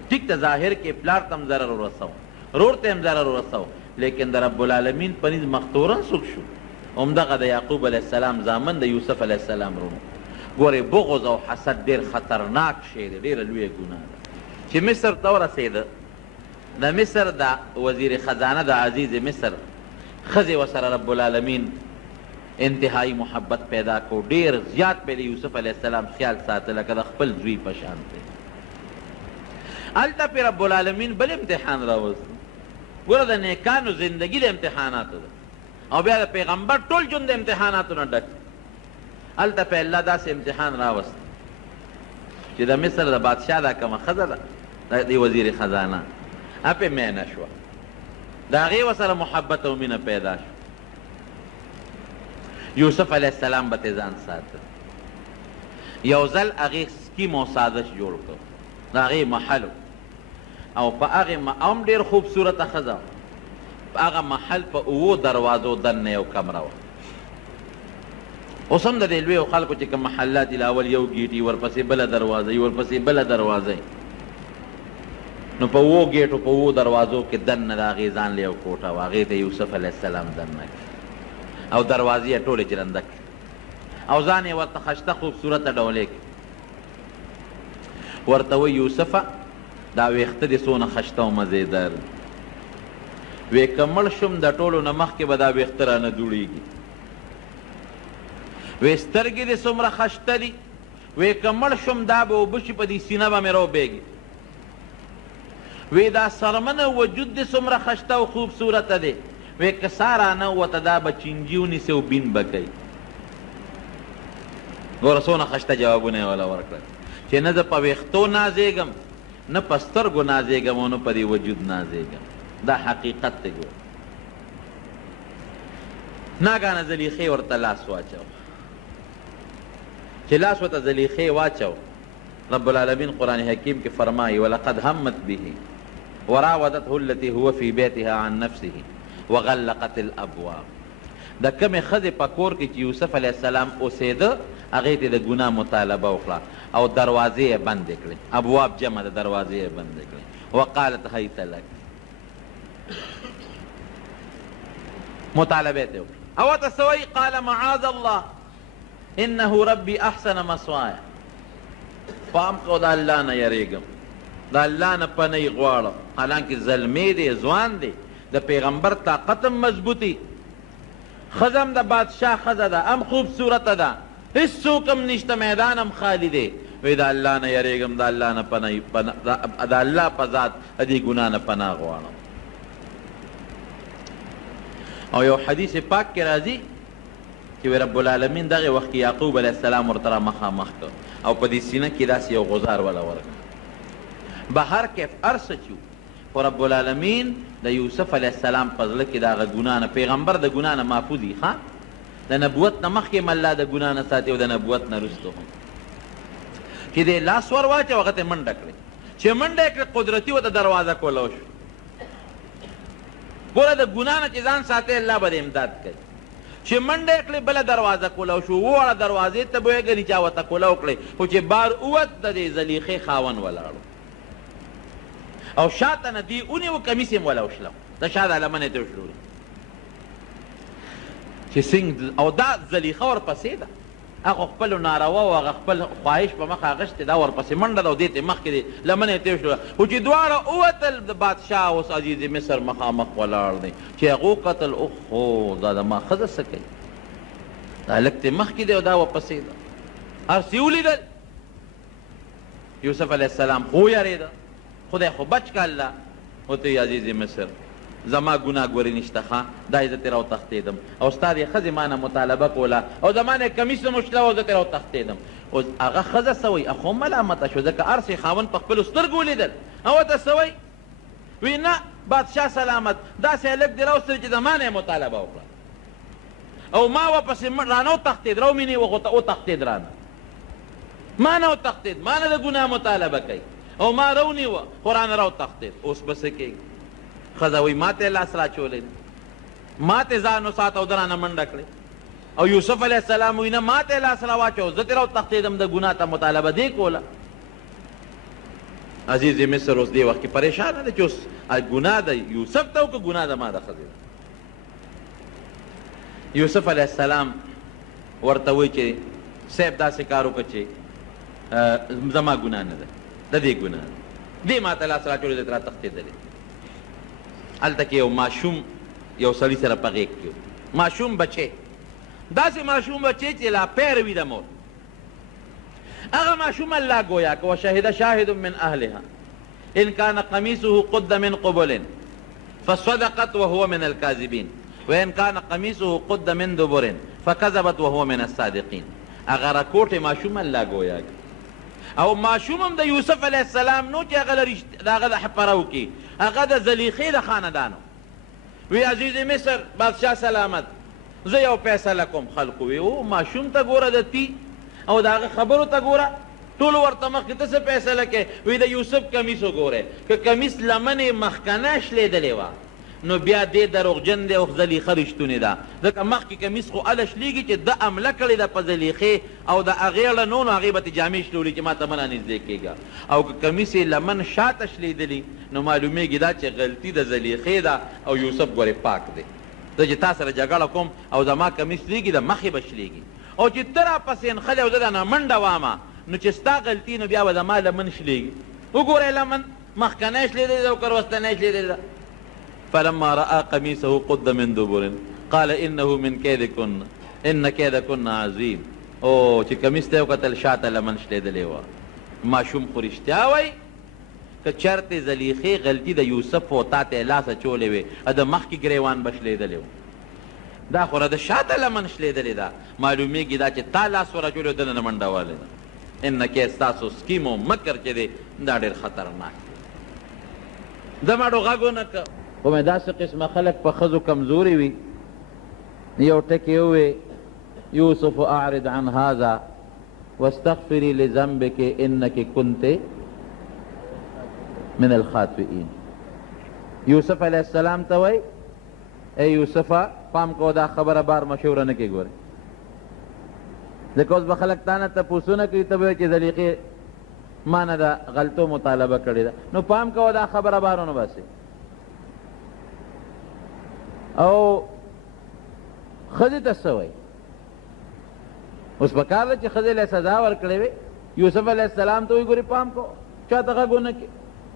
ټیک ته ظاهر کې پلار ته هم ضرر ورسو، رور ته هم ضرر ورسو، لیکن د رب العالمین په نیز مختورن څوک شو؟ همدغه د یعقوب علیه السلام زامن د یوسف علیه السلام رونو. ګورې بغض او حسد ډېر خطرناک شی دی، ډېره لویه ګناه ده. چې مصر ته ورسېده، د مصر د وزیر خزانه د عزیز مصر ښځې ورسره رب العالمین انتهایی محبت پیدا کو، ډېر زیات به د یوسف علیه السلام خیال ساته لکه د خپل زوی په شان دی. هلته پې رب العالمین بل امتحان راوست. ګوره د نیکانو زندګي د امتحاناتو ده او بیا د پیغمبر ټول ژوند د امتحاناتو نه ډک. هلته پې الله داسې امتحان راوست چې د مصر د بادشاه دا کومه ښځه ده د وزیر خزانه هغه پې مینه شوه، د هغې ورسره محبت او مینه پیدا شو. یوسف علیه السلام به ترې ځان ساته. یو ځل هغې سکیم او سازش جوړ کړ، د هغې محل او په هغې هم ډېر خوبصورته ښځه په هغه محل په 7 دروازو دننه یو کمره وه. اوس هم د دې لویو خلکو چې کوم محلات دي لاول یو ګیټ ورپسې بله دروازه یي ورپسې بله دروازه یي، نو په 7 ګیټو په 7 دروازو کې دننه د هغې ځان له یو کوټه وه، هغې ته یوسف علیه السلام دننه کړي او دروازې یې ټولې جرنده کړي او ځان یې ورته ښایسته خوبصورته ډولې کړي. ورته وایي یوسفه دا ویښته دې څونه ښایسته او مزېدار دي، وی که مړ شم د ټولو نه مخکې به دا ویښته رانه دوړېږي. وی سترګې دې څومره ښایسته دي، وی که مړ شم دا به اوبه شي په دې سینه به مې روبېږي. وی دا سرمنه وجود دې څومره ښایسته او خوبصورته دی، وی که سا رانه وته دا به چینجي ونیسي او بین به کوي. ګوره څونه ښایسته جوابونه یې وله ورکړل چې نه زه په ویښتو نازېږم نه په سترګو نازېږم او نه په دې وجود نازېږم. دا حقیقت دی. ګوره ناګانه زلیخې ورته لاس واچو، چې لاس ورته زلیخې واچو رب العالمین قرآن حکیم کې فرمایي ولقد همت به وراودته التي هو في بيتها عن نفسه وغلقت الابواب. د کمې ښځې په کور کې چې یوسف علیه السلام اوسېده هغې ته د ګناه مطالبه وکړه او دروازې یې بندې کړې، ابواب جمع د دروازې یې بندې کړې. وقالت هیت لک، مطالبه یې وکړه او ورته څه وایي قال معاذ الله انه ربي احسن مثواي. پام کو د الله نه یریږم، د الله نه پنۍ غواړم. حالانکې زلمی دی، ځوان دی، د پیغمبر طاقت هم مضبوطي، ښځه هم د بادشاه ښځه ده، هم خوبصورته ده، هېڅوک هم نشته، میدان هم خالی دی. وی د الله نه یریږم، د الله نه د الله په ذات د دې ګناه نه پناه غواړم. او یو حدیث پاک کې راځي چې رب العالمین دغه وخت کې یعقوب علیه السلام ورته را مخامخ کړ او په دې سینه کې داسې یو غزار وله ورکړ. بهر کیف هر څه چې خو رب العالمین د یوسف علیه السلام په زړه کې د هغه ګناه نه، پیغمبر د ګناه نه محفوظ وي، ښه د نبوت نه مخکې هم الله د ګناه نه ساتي او د نبوت نه وروسته هم. چې دې لاس ور واچو هغه ته یې منډه کړې، چې منډه یې کړې قدرتي ورته دروازه کوله شو. ګوره د ګناه نه چې ځان ساتي الله به د امداد کوي. چې منډه یې کړې بله دروازه کوله شو، وواړه دروازې ته به ویې ګني چا ورته کوله وکړې، خو چې بار اووت د دې زلیخې خاوند ولاړو او شاته نه دې ونیو کمیس یې وله وشلو، د شا دا لمنې ته وشلو چې څنګه. او دا زلیخه ورپسې ده، هغه خپلو ناروا او هغه خپل خواهش په مخه اخیستې، دا ورپسې منډه ده او دې ته مخکې دی لمنې ته وشلو. خو چې دواړه ووتل د بادشاه اوس عزیز مصر مخامخ ولاړ دی چې هغو قتل اوهو دا د ما ښځه څه کوي، دا هلک ته مخکې دی او دا ورپسې ده. هر څه ولیدل. یوسف علیه السلام خو یارېده، خدای خو بچ که الله. ورته وایي عزیز مصر زما ګناه ګورې نشته، ښه دا یې زه ترې راوتښتېدم او ستا دې ښځې ما نه مطالبه کوله او زما نه یې کمیس هم وشله او زه ترې راوتښتېدم. اوس هغه ښځه څه وایي؟ هغه هم ملامته شو ځکه هر څه خاوند په خپلو سترګو ولیدل. او ورته څه وایي؟ وی نه بادشاه سلامت، داسې هلک دې راوستل چې د ما نه یې مطالبه وکړه او ما ورپسې رانه وتښتېد، رو مې نه وتښتېد، رانه ما نه وتښتېد، ما نه د ګناه مطالبه کوي او ما رونیوه خو رانه راوتښتېد. اوس به څه کېږي؟ ښځه وایي ما ته یې لاس راچولی دی، ما ته ځان وساته او د رانه منډه کړې. او یوسف علیه السلام وایي نه ما ته یې لاس راواچو، زه ترې راوتښتېدم، د ګناه ته مطالبه دې کوله. عزیز مصر اوس دې وخت کې پریشانه ده چې اوس ګناه د یوسف ته او که ګناه د ما د ښځې ده. یوسف علیه السلام ورته وایي چې صاحب داسې کار وکړه چې زما ګناه نه ده، د دې ګناه ده، دې ما ته لاس راچولی دی، ته راتښتېدلی. هلته کې یو ماشوم یو سړي سره په غېږ کې ماشوم بچی داسې ماشوم بچی چې لا پیر وي د مور هغه ماشوم الله گویا که وشهد شاهد من اهلها ان كان قميصه قد من قبل فصدقت وهو من الكاذبين وان كان قميصه قد من دبر فكذبت وهو من الصادقين هغه راکوټې ماشوم الله گویا او ماشوم هم د یوسف علیه السلام نو چې هغه د حپرو کې هغه د زلیخې د خاندانو وی عزیز مصر بادشاه سلامت زه یو فیصله کوم خلقو وی او ماشوم ته ګوره د تی او د هغه خبرو ته ګوره ټولو ورته مخکې ته څه فیصله کې وی د یوسف کمیس وګورئ که کمیس لمنې مخکنه شلېدلې وه نو بیا دې دروغجن دی او زلیخه رښتونې ده ځکه مخکې کمیس خو هله شلېږي چې ده حمله کړې ده په زلیخې او د هغې له نو هغې به تې جامې شلولي چې ما ته مه رانږدې کېږه او که کمیس یې لمن شاته شلېدلي نو معلومیږي دا چې غلطي د زلیخې ده او یوسف ګورې پاک دی زه چې تا سره جګړه کوم او زما کمیس شلېږي د مخې به شلېږي او چې ته راپسې نښلې او زه درنه منډه وامه نو چې ستا غلطي نو بیا به زما لمن شلېږي وګورئ لمن مخکنی شلېدلې ده او که وروستنی شلېدلې ده فلما رأى قميصه قد من دبر قال انه من كيدكن ان كيدكن عظيم او چې کمیس ته یې وکتل شاته لمن شلېدلې وه ماشوم خو رښتیا وایي که چرتې زلیخې غلطي د یوسف و تا ته یې لاس اچولی وې د مخکې ګریوان به شلېدلی و دا خو د شاته لمن شلېدلې ده معلومیږي دا چې تا لاس ور اچولی و دنه نه منډه والی ده انکې ستاسو سکیم و مکر چې دی دا ډېر خطرناک دی ده ماډو غږ ونه که خو مې داسې قسمه خلک په ښځو کمزوري وي یو ټکې ووې یوسف اعرض عن هذا واستغفري لذنبك انك كنت من الخاطئین یوسف علیہ السلام ته وای ای یوسفه پام کو دا خبره بار مشوره نه کې ګورې ځکه اوس به خلک تا نه تپوسونه کوي ته به وایې چې زلیقې ما نه د غلطو مطالبه کړې ده نو پام کوه دا خبره بار ونه باسې او ښځې ته څه وایي اوس په کار ده چې ښځې له سزا ورکړې وې یوسف علیه السلام ته وایي ګورې پام کوه چا ته غږ ونه کړې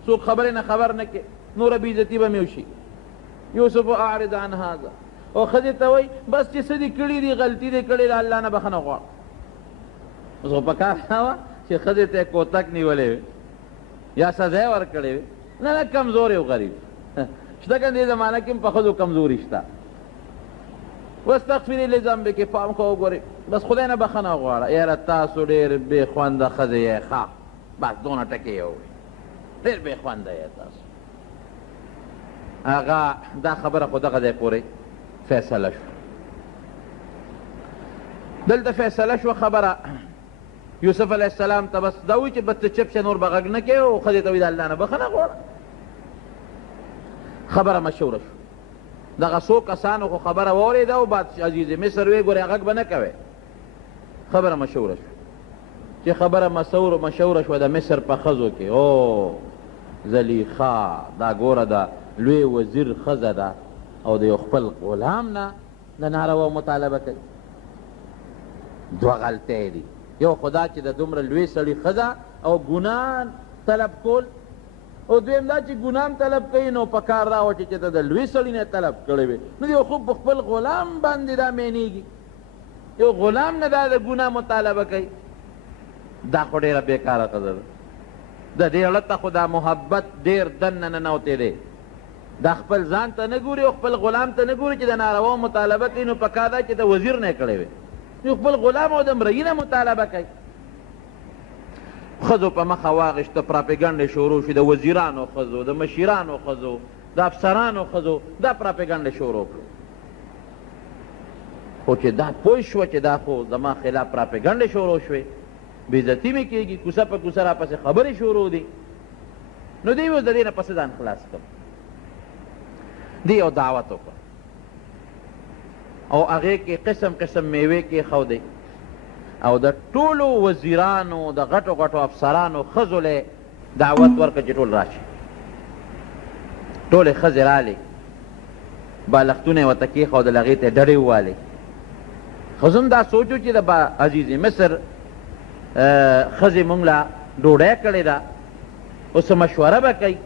څوک خبرې نه خبر نه کې نوره بې عزتي به مې وشي یوسف اعرض عن هذا او ښځې ته وایي بس چې څه دې کړي دي غلطي دې کړې ده الله نه بخښنه غواړه اوس خو په کار دا وه چې ښځې ته یې کوتک نیولی وې یا سزا یې ورکړې وې نه نه کمزوری و غریب شته که دې زمانه کې هم په ښځو کمزوري شته واستغفري لذنبک پام کوه وګورې بس خدای نه بخښنه غواړه یاره تاسو ډېر بې خونده ښځې یې ښه بس دونه ټکې یې ووایي ډېر بې خونده یې تاسو هغه دا خبره خو دغه ځای پورې فیصله شوه دلته فیصله شوه خبره یوسف علیه السلام ته بس دا وایي چې بس ته چپ شه نور به غږ نه کوې او ښځې ته وایي د الله نه بخښنه غواړه خبره مشهوره شوه دغه څو کسانو خو خبره واورېده او بادشاه عزیز مصر ویې ګورې غږ به نه کوې خبره مشهوره شوه چې خبره مشهوره شوه د مصر په ښځو کې او زلیخا دا ګوره د لوی وزیر ښځه ده او د یو خپل غلام نه د ناروا مطالبه کوي دوه غلطۍ دي یو خدا چې د دومره لوی سړي ښځه او ګناه طلب کول او دویم دا چې ګناه طلب کوي نو په کار دا وه چې ته د لوی سړي نه طلب کړی وې نو یو خو په خپل غلام باندې دا مینېږي یو غلام نه دا د ګناه مطالبه کوي دا خو ډېره بېکاره ښځه ده د دې اړه ته خو دا محبت ډېر دننه ننوتی دی دا خپل ځان ته نه ګوري او خپل غلام ته نه ګوري چې د ناروا مطالبه کوي نو پکار ده چې د وزیر نه یې کړی وی نو خپل غلام او د مرئي نه مطالبه کوي ښځو په مخه واغېشته پراپېګنډې شروع شي د وزیرانو ښځو د مشیرانو ښځو د افسرانو ښځو دا پراپېګنډې شروع کړو خو چې دا پوه شوه چې دا خو زما خلاف پراپېګنډې شروع شوې بېعزتي مې کېږي کوڅه په کوڅه راپسې خبرې شروع دي نو دی اوس د دې نه پسې ځان خلاص کړم دی یو دعوت وکړ او هغې کې قسم قسم میوې کېښودې او د ټولو وزیرانو د غټو غټو افسرانو ښځو له دعوت ورکړه چې ټول راشي ټولې ښځې رالې بالښتونه یې ورته کېښودل هغې ته یې ډډې ووالې ښځو هم دا سوچو چې د عزیز مصر ښځې مونږ له ډوډۍ کړې ده اوس مشوره به کوي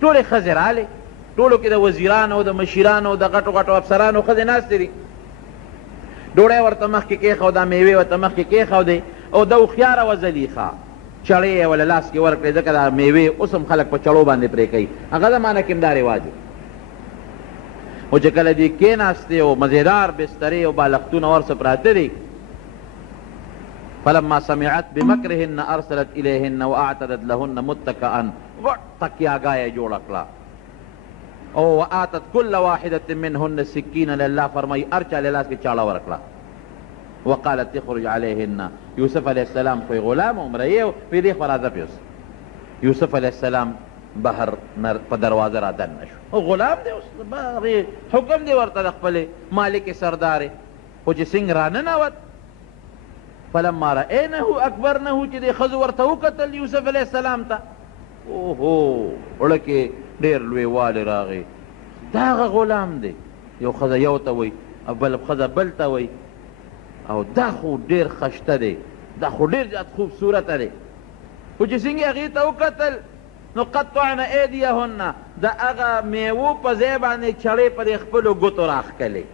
ټولې ښځې رالې ټولو کې د وزیرانو د مشیرانو د غټو غټو افسرانو ښځې ناستې دي، ډوډۍ ورته مخکې کېښوده، میوې ورته مخکې کېښودې، او ده هوښیاره وه زلیخا، چړې یې وله لاس کې ورکړې، ځکه دا میوې اوس هم خلک په چړو باندې پرې کوي، هغه زمانه کې هم دا رواج و. خو چې کله دې کېناستې او مزېدار بسترې او بالښتونه ورسه پراته دي، فلما سمعت بمکرهن ارسلت الیهن واعتدت لهن متکئا، غټ تکیاګاه یې جوړه کړه، او وآتت کل واحدة منهن سکینا، الله فرمایي هر چا لاس کې چاړه ورکړه. وقالت اخرج علیهن، یوسف علیه السلام خو غلام عمره وی دې خو راځه پیوس. یوسف علیه السلام بهر په دروازه را دننه شو، غلام دی اوس حکم دی ورته د خپلې مالک سردارې، خو چې څنګه راننوت فلما رأینه اکبرنه، چې دې ښځو ورته وکتل یوسف علیه السلام ته، اوهو وړه کې ډېر لوی والی راغی، دا هغه غلام دی، یو ښځه یو ته وایي او بل ښځه بل ته وایي، او دا خو ډېر خشته دی، دا خو ډېر زیات خوبصورته دی. خو چې څنګه هغې ته وکتل نو قطعنا ایدیهن، د هغه میوو په ځای باندې چړې په دې خپلو ګوتو راښکلې،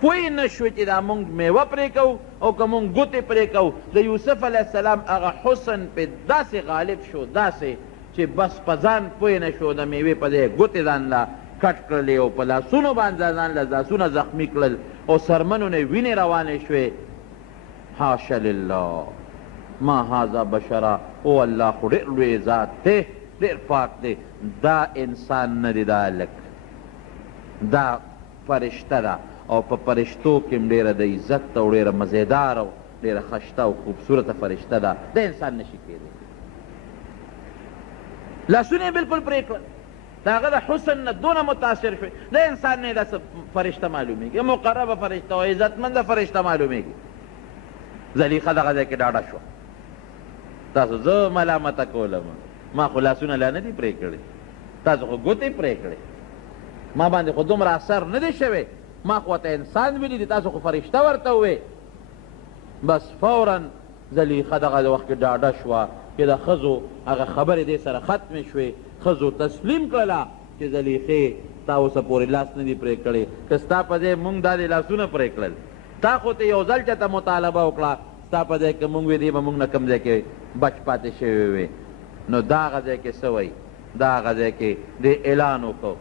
پوی نه شوې چې دا مونږ میوه پرې کوو او که مونږ ګوتې پرې کوو. د یوسف علیه السلام هغه حسن پې داسې غالب شو، داسې چې بس په ځان پوی نه شو، د میوې په ځای ګوتې ځان له کټ کړلې او په لاسونو باندې ځان له لاسونه زخمي کړل او سرمنو نه وینې روانې شوې. حاشا لله ما هذا بشرا، او الله خو ډېر لوی ذات دی، ډېر پاک دی، دا انسان نه دی، دا هلک دا فرشته ده، او په فرشتو کې هم ډېره د عزت او ډېره مزېدار او ډېره خشته او خوبصورته فرشته ده، د انسان نشي کېدی. لاسونه یې بلکل پرې کړل، د هغه د حسن نه دونه متاثر شوې، د انسان نه یې داسې فرشته معلومېږي، مقربه فرشته او عزتمنده فرشته معلومېږي. زلیخه دغه ځای کې ډاډه شوه، تاسو زه ملامته کولم، ما خو لاسونه لا نه دي پرې کړي، تاسو خو ګوتې پرې کړې، ما باندې خو دومره اثر نه دی شوی، ما خو ورته انسان ویلي دي، تاسو خو فرشته ورته ووې. بس فورا زلیخه دغه وخت کې ډاډه شوه چې د ښځو هغه خبرې دې سره ختمې شوې، ښځو تسلیم کړله چې زلیخې تا اوسه پورې لاس نه دي پرې کړی، که ستا په ځای مونږ دا دې لاسونه پرې کړل، تا خو ته یو ځل چېرته مطالبه وکړه، ستا په ځای که مونږ وې دې به مونږ نه کوم ځای کې بچ پاتې شوی وې، نو دا هغه ځای کې څه وایي، دا هغه ځای کې دې اعلان وکړو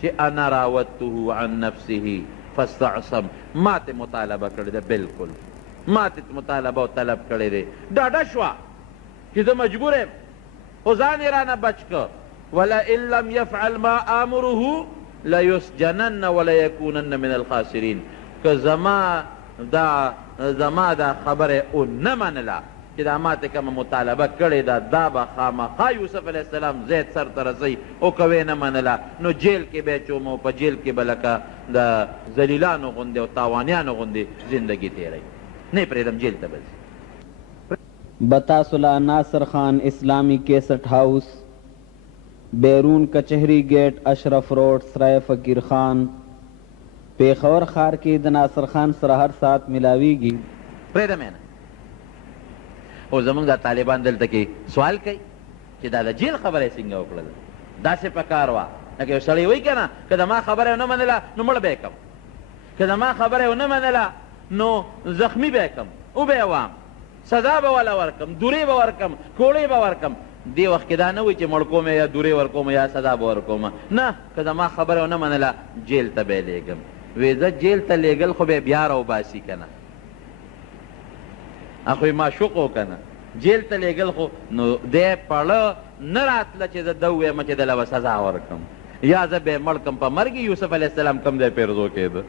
چې انا راودته عن نفسه فاستعصم، ما ته مطالبه کړې ده، بلکل ما ته مطالبه او طلب کړی دی. ډاډه شوه چې زه مجبور یم، خو ځان یې رانه بچ که، ولئن لم یفعل ما آمره لیسجنن ولیکونن من الخاسرین، که زما دا خبره او نه منله چې دا ما ته کومه مطالبه کړې ده، دا به خامخا یوسف علیه السلام زید سر ته رسوي، او که ویې نه منله نو جیل کې به یې چوم، او په جیل کې به لکه د ذلیلانو غوندې او تاوانیانو غوندې زندګي تېروي، نه یې پرېږدم جیل ته به ځي. बतासुला नासिर खान इस्लामी cassette house, बैरून कचहरी गेट, अशरफ रोड, सराय फकीर खान, पेखवर खार की द नासिर खान सर हर साथ मिलावीगी. پرېږدم یې نه. او زمونږ دا طالبان دلته کې سوال کوي چې دا د جیل خبره یې څنګه وکړله، داسې په کار وه لکه یو سړی وایي که نه، که د ما خبره یې ونه منله نو مړه به یې کړم، که د ما خبره یې ونه منله نو زخمي به یې کړم، او به یې وام، سزا به وله ورکم، دورې به ورکم، کوړې به ورکم. دې وخت کې دا نه وایي چې مړ کوم یا دورې ورکوم یا سزا به ورکوم، نه، که د ما خبره ونه منله جیل ته به یې لېږم. وی زه جیل ته لېږل خو به یې بیا راوباسي که نه، خو یې معشوق و که نه، جیل ته لېږل خو نو دی پړه نه راتله چې زه ده ووایم چې دله به سزا ورکړم، یا زه به یې مړ کړم په مرګ یوسف علیه السلام کوم ځای پیرزو کېده،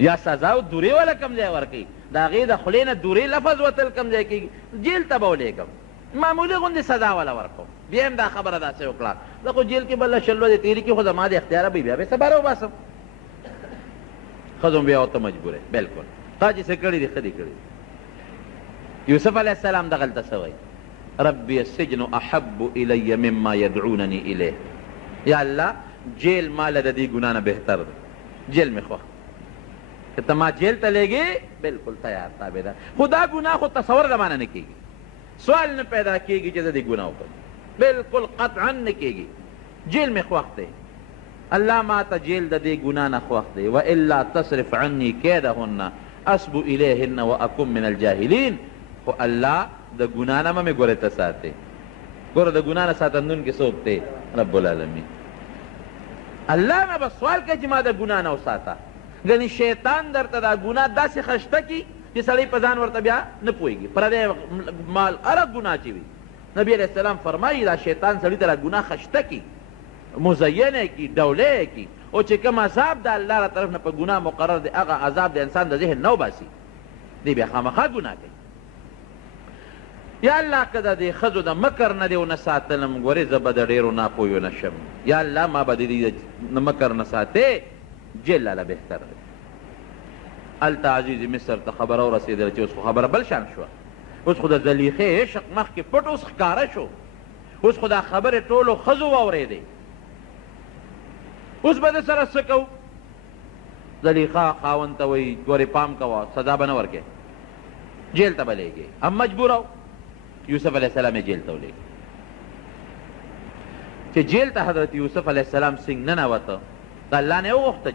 یا سزا او دورې والا کوم ځای ورکوي، د هغې د خولې نه دورې لفظ وتل کوم ځای کېږي، جیل ته به ولېږم، معمولي غوندې سزا والا ورکوم. بیا هم دا خبره داسې وکړه، زه خو جیل کې به له شل ورځې تېرې کړي، خو زما د اختیاره به بیا به یې سبا راوباسم. ښځو بیا ورته مجبوره، بلکل تا چې څه کړي دي ښه دي کړي. یوسف علیه السلام دغلته څه وایي، ربي السجن احب الی مما یدعونني الیه، یا الله جیل ماله د دې ګناه نه بهتر دی، جیل مې خوښ، که ته ما جیل ته لېږې بلکل تیار تابعدار، خو دا ګناه خو تصور د مانه نه کېږي، سوال نه پیدا کېږي چې زه دې ګناه وکړم، بلکل قطعا نه کېږي. جیل می خوښ دی الله ما ته جیل د دې ګناه نه خوښ دی والا تصرف عني کیدهن اصب الیهن واکن من الجاهلین خو الله د ګناه نه مې ګورې ته ساتې ګوره د ګناه نه ساتندونکي څوک دی رب العالمین الله نه به سوال کوي چې ما د ګناه نه وساته ګنې شیطان درته دا ګناه داسې خشته کي چې سړی په ځان ورته بیا نه پوهېږي پردی مال هره ګناه چې وي نبی علیه السلام فرمایي دا شیطان سړي ته دا ګناه خشته کي مزینه کی ډوله کی او چې کوم عذاب د الله را طرف نه په ګناه مقرر دی هغه عذاب د انسان د ذهن نه وباسي دی بیا خامخا ګناه کوي یا الله که د دې ښځو د مکر نه دې ونه ساتلم ګورې زه به د ډېرو ناپویو نه شم یا الله ما به د دې د مکر نه ساتې جیل لاله بهتر دی هلته عزیز مصر ته خبره ورسېدله چې اوس خو خبره بل شان شوه اوس خو د زلیخې عشق مخکې پټ اوس ښکاره شو اوس خو دا خبرې ټولو ښځو واورېدې اوس به د سره څه کوو زلیخا خاوند ته وایي ګورې پام کوه سزا به نه ورکې جیل ته به لیږې هم مجبوره یوسف علیه السلام یې جیل ته ولېږه چې جیل ته حضرت یوسف علیه السلام څنګه ننوته د الله نه یې وغوښته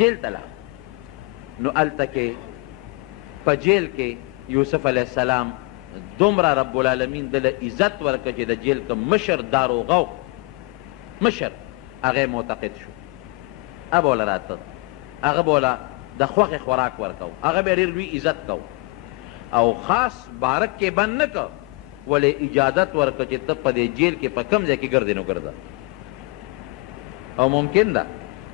جیل ته لاړ نو هلته کې په جیل کې یوسف علیه السلام دومره رب العالمین دله عزت ورکړه چې د جیل که مشر داروغه مشر هغه معتقد شو هغه بوله راته هغه بوله د خوښې خوراک ورکو هغه به ډېر لوی عزت کو او خاص بارک کې بند نه که ولې اجازت ورکړه چې ته په دې جیل کې په کوم ځای کې ګرځې نو ګرځه او ممکن ده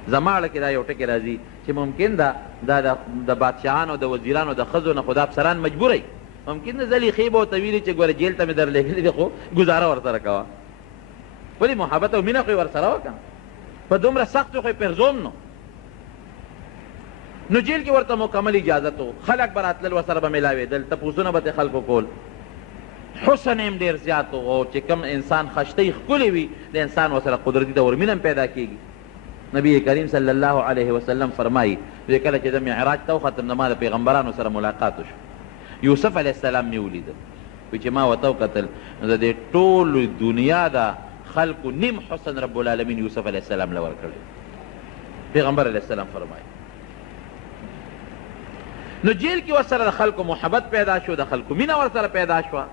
زما اړه کې دا یو ټکې راځي چې ممکن ده دا د بادشاهانو د وزیرانو د ښځو نه خو دا افسران مجبوره ممکن ده زلیخې به ورته ویلي چې ګوره جیل ته مې در لېږلي دي خو ګزاره ورسره کوه ولې محبت او مینه خو یې ورسره وکړه په دومره سختو خو یې پرزوم نو جیل کې ورته مکمل اجازت و خلک به راتلل ورسره به میلاوېدل تپوسونه به ترې خلکو کول حسن یې ډېر زیات و او چې کوم انسان خشتۍ ښکلې وي د انسان ورسره قدرتي ته ورمینه هم پیدا کېږي نبی کریم صلی الله علیه وسلم فرمایي چې کله چې د معراج ته وختم د ما د پیغمبرانو سره ملاقات وشو یوسف علیه السلام مې ولیده وایي چې ما ورته وکتل نو د دې ټولو دنیا د خلکو نیم حسن رب العالمین یوسف علیه السلام له ورکړی پیغمبر علیه السلام فرمایي نو جیل کې ورسره د خلکو محبت پیدا شو د خلکو مینه ورسره پیدا شوه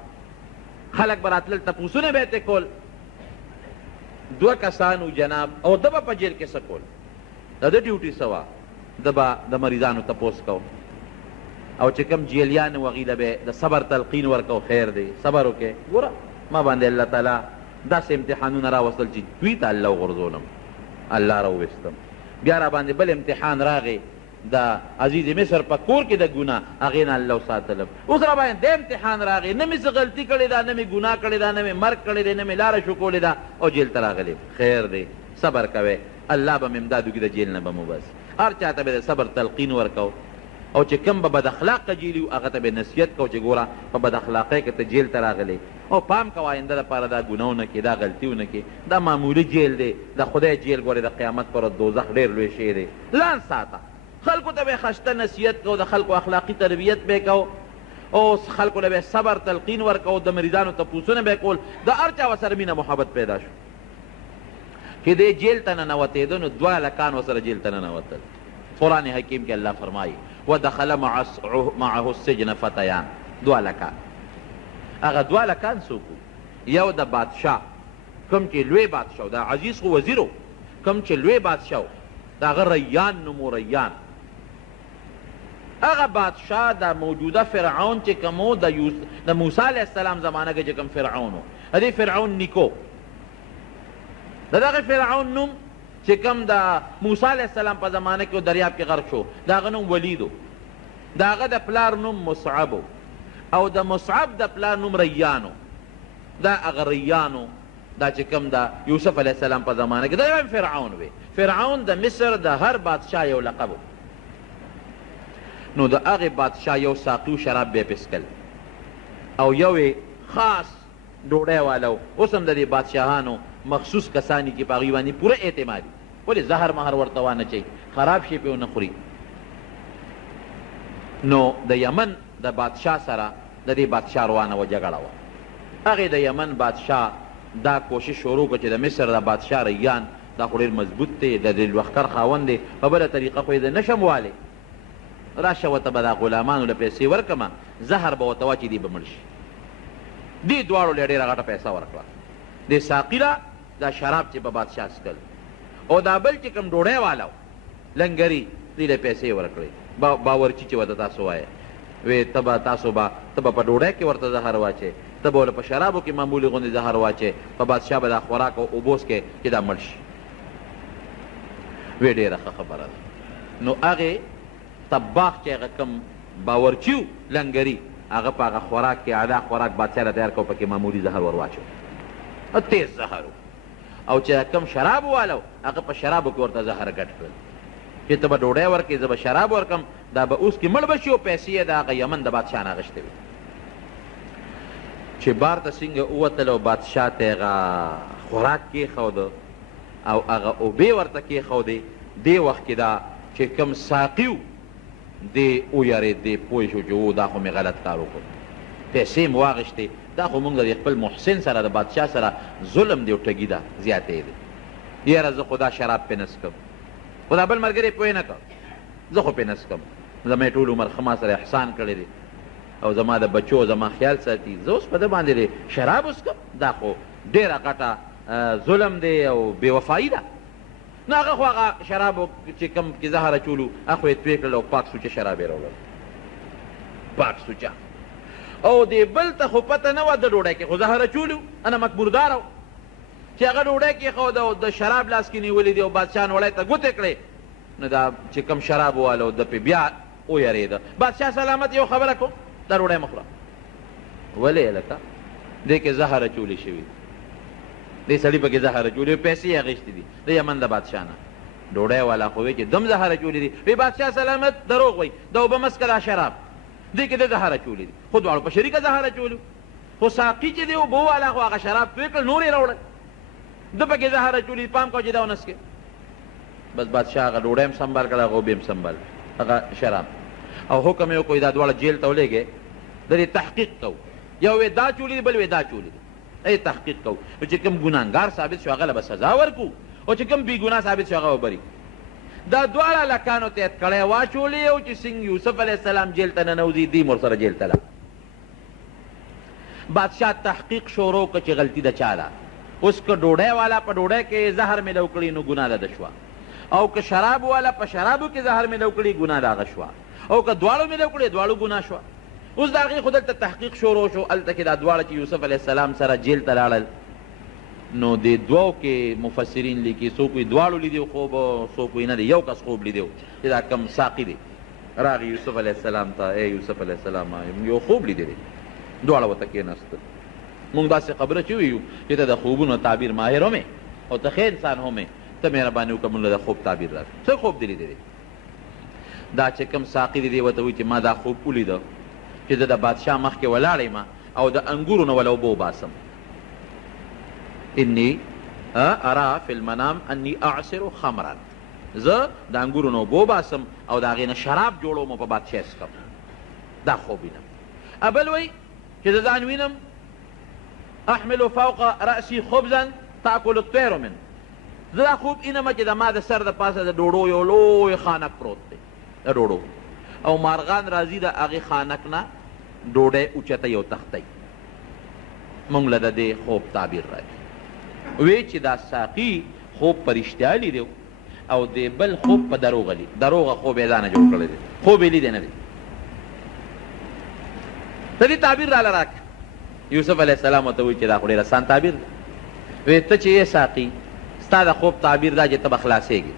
خلک به راتلل تپوسونه به یې ترې کول دوه کسانو جناب او ده به په جیل کې څه کول د ده ډیوټي څه وه ده به د مریضانو تپوس کو او چې کوم جیلیان و هغې له به د صبر تلقین ورکو خیر دی صبر وکړې ګوره ما باندې الله تعالی داسې امتحانونه راوستل چې دوی ته الله وغورځولم الله راوویستم بیا را باندې بل امتحان راغی د عزیز مصر په کور کې د ګناه هغې نه الله وساتلم اوس را باندې د امتحان راغی نه مې څه غلطي کړې ده نه مې ګناه کړې ده نه مې مرګ کړی دی نه مې لاره شکولې ده او جیل ته راغلی خیر دی صبر کوئ الله به مې امداد وکړي د جیل نه به مو بس هر چا ته به د صبر تلقین ورکو او چې کوم به بد اخلاقه جیلي وو هغه ته به نصیحت کو چې ګوره په بد اخلاقۍ کې ته جیل ته راغلی او پام کوه آینده دپاره دا ګناه ونه کړې دا غلطي ونه کړې دا معمولي جیل دی د خدای جیل ګورې د قیامت پر ورځ دوزخ ډېر لوی شی دی ځان ساته خلکو ته به خشته نصیحت کو د خلکو اخلاقي تربیت به کو او خلکو له به صبر تلقین ورکو د مریضانو تپوسونه به کول د هر چا ورسره مینه محبت پیدا شو چې دې جیل ته ننوتېده نو دوه هلکان ورسره جیل ته ننوتل قرآن حکیم کې الله فرمایي ودخل معه السجن فتیان دوه هلکان هغه دوه هلکان څوک یو د بادشاه کوم چې لوی بادشاه د عزیز خو وزیر و کوم چې لوی بادشاه د هغه ریان نومو ریان هغه بادشاه د موجوده فرعون چې کوم و د موسی علیه السلام زمانه کې چې کوم فرعون و د دې فرعون نیکو د دغه فرعون نوم چې کوم د موسی علیه السلام په زمانه کې دریاب کې غرق شو د هغه نوم ولید و د هغه د پلار نوم مصعب و او د مصعب د پلار نوم ریان و دا هغه ریان و دا چې کوم د یوسف علیه السلام په زمانه کې دا یو فرعون وی فرعون د مصر د هر بادشاه یو لقب و نو د هغې بادشاه یو ساقي شراب به یې پسکل او یو خاص ډوډۍ والا و اوس هم د دې بادشاهانو مخصوص کسانی کې په هغوی باندې پوره اعتمادي ولې زهر مهر ورته وانه چي خراب شي پې ونه خوري نو د یمن د بادشاه سره د دې بادشاه روانه وه جګړه وه هغې د یمن بادشاه دا کوشش شروع کړه چې د مصر د بادشاه ریان دا خو ډېر مضبوط دی د دې لښکر خاوند دی په بله طریقه خو یې د نشم والی راشه ورته به دا غلامانو له پیسې ورکړمه زهر به ورته واچي دی به مړ شي دې دواړو له ډېره غټه پیسه ورکړه دې ساقي له دا شراب چې په بادشاه څکل او دا بل چې کوم ډوډۍ والا لنګري دې له پیسې ورکړې باورچي چې ورته تاسو وایې وی ته به په ډوډۍ کې ورته زهر واچې ته به په شرابو کې معمولي غوندې زهر واچې په بادشاه به دا خوراک او اوبوس کې چې دا مړ شي وی ډېره ښه خبره ده نو هغې طباخ چې هغه کوم باورچي و لنګري هغه په هغه خوراک کې اعلی خوراک بادشاه له تیار کړو پکې معمولي زهر ور واچو تیز زهر او چې کوم شراب والا هغه په شرابو کې ورته زهر ګډ کړل چې ته به ډوډۍ ورکړې زه به شراب ورکړم دا به اوس کې مړ به شي او پیسې یې د هغه یمن د بادشاه نه اخیستې وي چې بار ته څنګه ووتل او بادشاه ته هغه خوراک کېښوده او هغه اوبې ورته کېښودې دې وخت کې دا چې کوم ساقي و دې ویرېد دې پوه شو چې او دا خو مې غلط کار وکړ پیسې مې واخیستې دا خو مونږ د خپل محسن سره د بادشاه سره ظلم دی او ټګي ده زیاتې دی یاره زه خو دا شراب پې نه څکم خو دا بل ملګری پوه نه کړ زه خو پې نه څکم زما یې ټول عمر ښه ما سره احسان کړی دی او زما د بچو زما خیال ساتي زه اوس په ده باندې دی شراب وڅکم دا خو ډېره غټه ظلم دی او بې وفایي ده نو هغه خو هغه شرابو چې کوم کې زهر اچولو هغه خو یې توی کړل او پاک سوچه شراب یې راوړل پاک سوچه او دې بل ته خو پته نه وه د ډوډۍ کې خو زهر اچولو انا مقبوردار و چې هغه ډوډۍ کېښوده او د شراب لاس کې نیولي دي او بادشاه نوړی ته ګوتې کړې نو دا چې کوم شراب والا د پې بیا ویرېده بادشاه سلامت یو خبره کوم دا ډوډۍ مه خوره ولې هلکه دې کې زهر اچولې شوي دې سړي پکې زهر اچولې پیسې یې اخیستې دي د یمن د بادشاه نه ډوډۍ والا خو وی چې دم زهر اچولې دي وی بادشاه سلامت دروغ وی د اوبه مسکه دا شراب دې کې د زهر اچولې دي خو دواړو په شریکه زهر اچولو خو ساقي چې دی اوبه والا خو هغه شراب توی کړل نور یې راوړل ده پکې زهر اچولې پام کوه چې دا ونه څکې بس بادشاه هغه ډوډۍ هم سنبال کړه هغه اوبې هم سنبال هغه شراب او حکم یې وکړو دا دواړه جیل ته ولېږې د دې تحقیق کوو یو وی دا چولې دي بل وی دا چولې دي ای تحقیق کوو چې کوم ګناهګار ثابت شو هغه له به سزا ورکو او چې کوم بې ګناه ثابت شو هغه به بري دا دواړه لکانو ته یې کړی واچولې او چې څنګه یوسف علیه السلام جیل ته ننوځي دیم ورسره جیل ته بادشاه تحقیق شروع کړه چې غلطي د چا ده اوس که ډوډۍ والا په ډوډۍ کې زهر میلو کړي نو ګناه ده شوه او که شراب والا په شرابو کې زهر میلو کړي ګناه د هغه شوه او که دواړو میلو کړي دواړو ګناه شوه اوس د هغې خو دلته تحقیق شروع شو هلته کې دا دواړه چې یوسف علیه السلام سره جیل ته لاړل نو د دوو کې مفسرین لیکي څوک وایي دواړو لیدي خوب څوک وایي نه دی یو کس خوب لیدی چې دا کم ساقي دی راغی یوسف علیه السلام ته ای یوسف علیه السلام یو خوب لیدی دی دواړه ورته کېناستل مونږ داسې خبره چې ویو چې ته د خوبونو تعبیر ماهر هم او ته ښه انسان هم ته مهرباني وکړه مونږ له د خوب تعبیر راځي څه خوب دی لیدلی دا چې کوم ساقي دی دی ورته وایي چې ما دا خوب ولیده چې زه د بادشاه مخکې ولاړ یم او د انګورو نه وله اوبه وباسم انی ارا فی المنام انی اعصر خمرا زه د انګورو نه اوبه وباسم او د هغې نه شراب جوړوم او په بادشاه څکم دا خوب وینم بل وایي چې زه ځان وینم احمل فوق رأسي خبزا تاکل الطیر من زه دا خوب اینم چې د ما د سر د پاسه د ډوډو یو لوی خانک پروت دی د ډوډو او مارغان راځي د هغې خانک نه ډوډۍ اوچته یو تختی مونږ له د دې خوب تعبیر راځي وی چې دا ساقي خوب په رښتیا لیدی او د بل خوب په دروغه لید دروغه خوب یې ځانه جوړ کړی دی خوب یې لیدی نه دی د دې تعبیر راله راکړه یوسف علیه السلام ورته وایي چې دا خو ډېر اسان تعبیر دی وی ته چې یې ساقي ستا د خوب تعبیر دا چې ته به خلاصېږي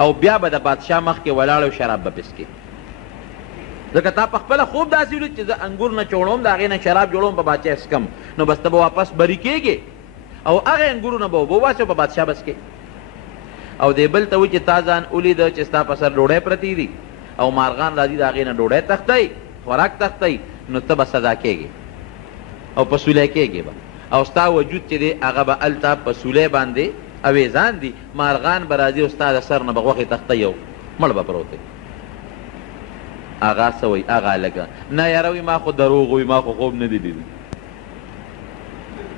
او بیا به د بادشاه مخکې ولاړ او شراب به پسکې ځکه تا په خپله خوب داسې ولید چې زه انګور نه چوړوم د هغې نه شراب جوړوم په بادشاه څکم نو بس ته به واپس بری کېږې او هغې انګورو نه به اوبه وباسې او په بادشاه به څکې او دې بل ته وایي چې تا ځان ولیده چې ستا په سر ډوډۍ پرتې دي او مارغان راځي د هغې نه ډوډۍ تختی خوراک تختی نو ته به سزا کېږې او په سولی کېږې به او ستا وجود چې دی هغه به هلته په سولی باندې اویزان دي مارغان به راځي او ستا د سر نه به غوښې تختی او مړ به پروت دی هغه څه وایي هغه لږه نه یاره وایي ما خو دروغ وایي ما خو خوب نه دی لیدلی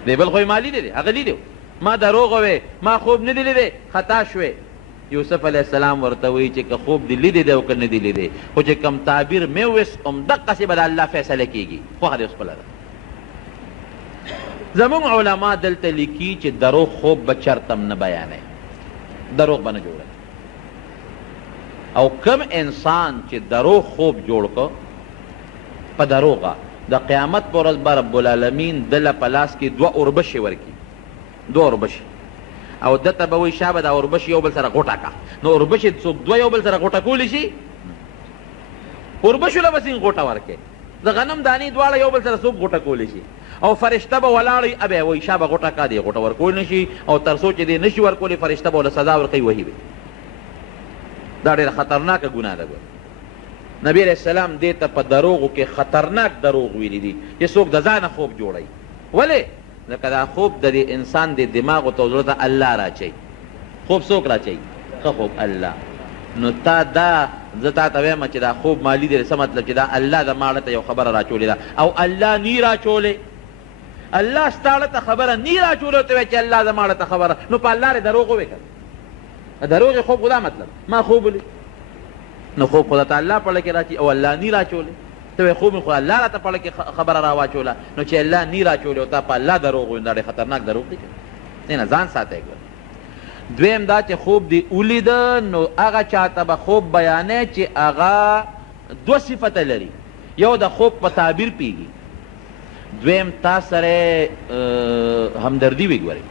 دی بل خو ما لیدی دی هغه لیدی ما دروغ وې ما خوب نه دی لیدی خطا شوې یوسف علیه السلام ورته وایي چې که خوب دې لیدی دی او که نه دی لیدی خو چې کم تعبیر مې وویست همدقسې به د الله فیصله کېږي خوښه دې اوس خپله ده زمونږ علما دلته لیکي چې دروغ خوب به چرته نه بیانوي دروغ به نه جوړوي او کم انسان چې دروغ خوب جوړ کو په دروغه د قیامت په ورځ به رب العالمین دله په لاس کې دوه اوربشې ورکړي دوه اوربشې او دته به وایي شابه دا اوربشې یو بل سره غوټه کا نو اوربشې څوک دوه یو بل سره غوټه کولی شي اوربشو له به څنګه غوټه ورکړي د غنم دانې دواړه یو بل سره څوک غوټه کولی شي او فرشته به ولاړ ابه وایي شابه غوټه کا دی غوټه ورکول نه شي او تر څو چې دی نه شي ورکولی فرشته به ورله سزا ورکوي وهي به دا ډېره خطرناکه ګناه ده نبی علیہ السلام دې ته په دروغو کې خطرناک دروغ ویلي دي چې څوک د ځانه خوب جوړوي ولې ځکه دا خوب د دې انسان د دماغ او زړه ته الله راچوي خوب څوک راچوي ښه خوب الله نو تا دا زه تا ته وایم چې دا خوب ما لیدلی څه مطلب چې دا الله د ماړه ته یو خبره راچولې ده او الله نی راچولې الله ستاړه ته خبره نی راچولې ورته وایي چې الله د ماړه ته خبره نو په الله رې دروغ ووایې که دروغ خوب خو دا مطلب ما خوب ولید نو خوب خدا ته الله پړه کې راچي او الله نی راچولې ته وایې خوب مې خو الله راته پړه کې خبره راواچوله نو چې الله نی راچولې او تا په الله دروغ وایې دا ډېر خطرناک دروغ دی نه ځان ساتی دویم دا چې خوب دی ولیده نو هغه چاته به خوب بیانې چې هغه دوه صفته لري یو د خوب په تعبیر پیږي دویم تا سره همدردي وي ګورې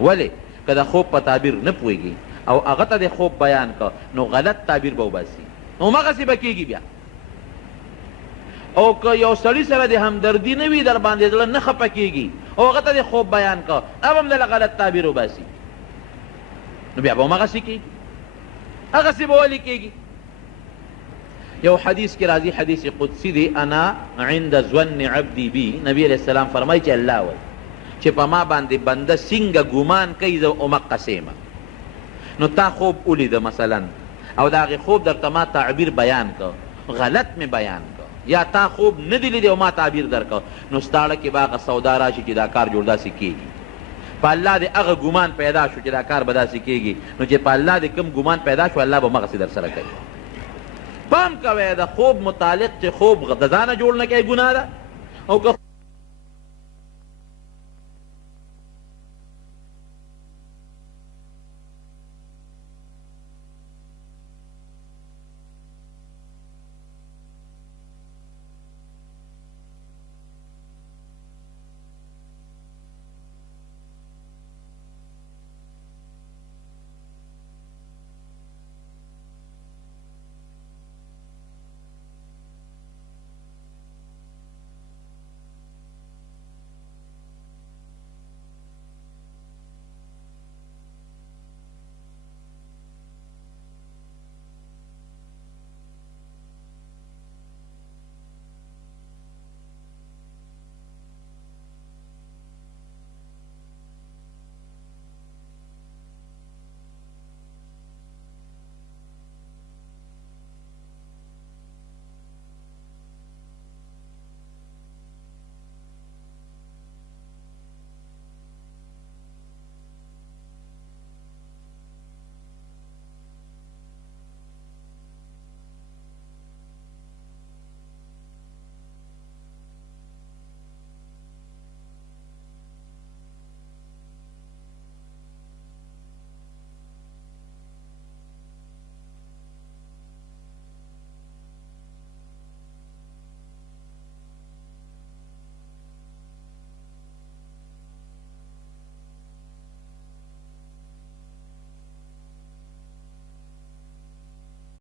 ولې که د خوب په تعبیر نه پوهېږي او هغه ته د خوب بیان که نو غلط تعبیر به وباسي نو همغسې به کېږي بیا او که یو سړي سره د همدردي نه وي در باندې زړه نه خفه کېږي او هغه ته د خوب بیان که اب هم دله غلط تعبیر وباسي نو بیا به همغسې کېږي هغسې به ولې کېږي یو حدیث کې راځي حدیث قدسی دی انا عند ظن عبدی بی نبی علیہ السلام فرمایي چې الله وایي چې په ما باندې بنده څنګه ګمان کوي زه همقسې یم نو تا خوب ولیده مثلا او د هغې خوب درته ما تعبیر بیان که غلط مې بیان که یا تا خوب نه دی لیدی او ما تعبیر درکه نو ستاړه کې به هغه سودا راشي چې دا کار جوړ داسې کېږي په الله دې هغه ګمان پیدا شو چې دا کار به داسې کېږي نو چې په الله دې کوم ګمان پیدا شو الله به همغسې در سره کوي پام کوئ د خوب متعلق چې خوب د ځانه جوړ نه کوي ګناه ده او که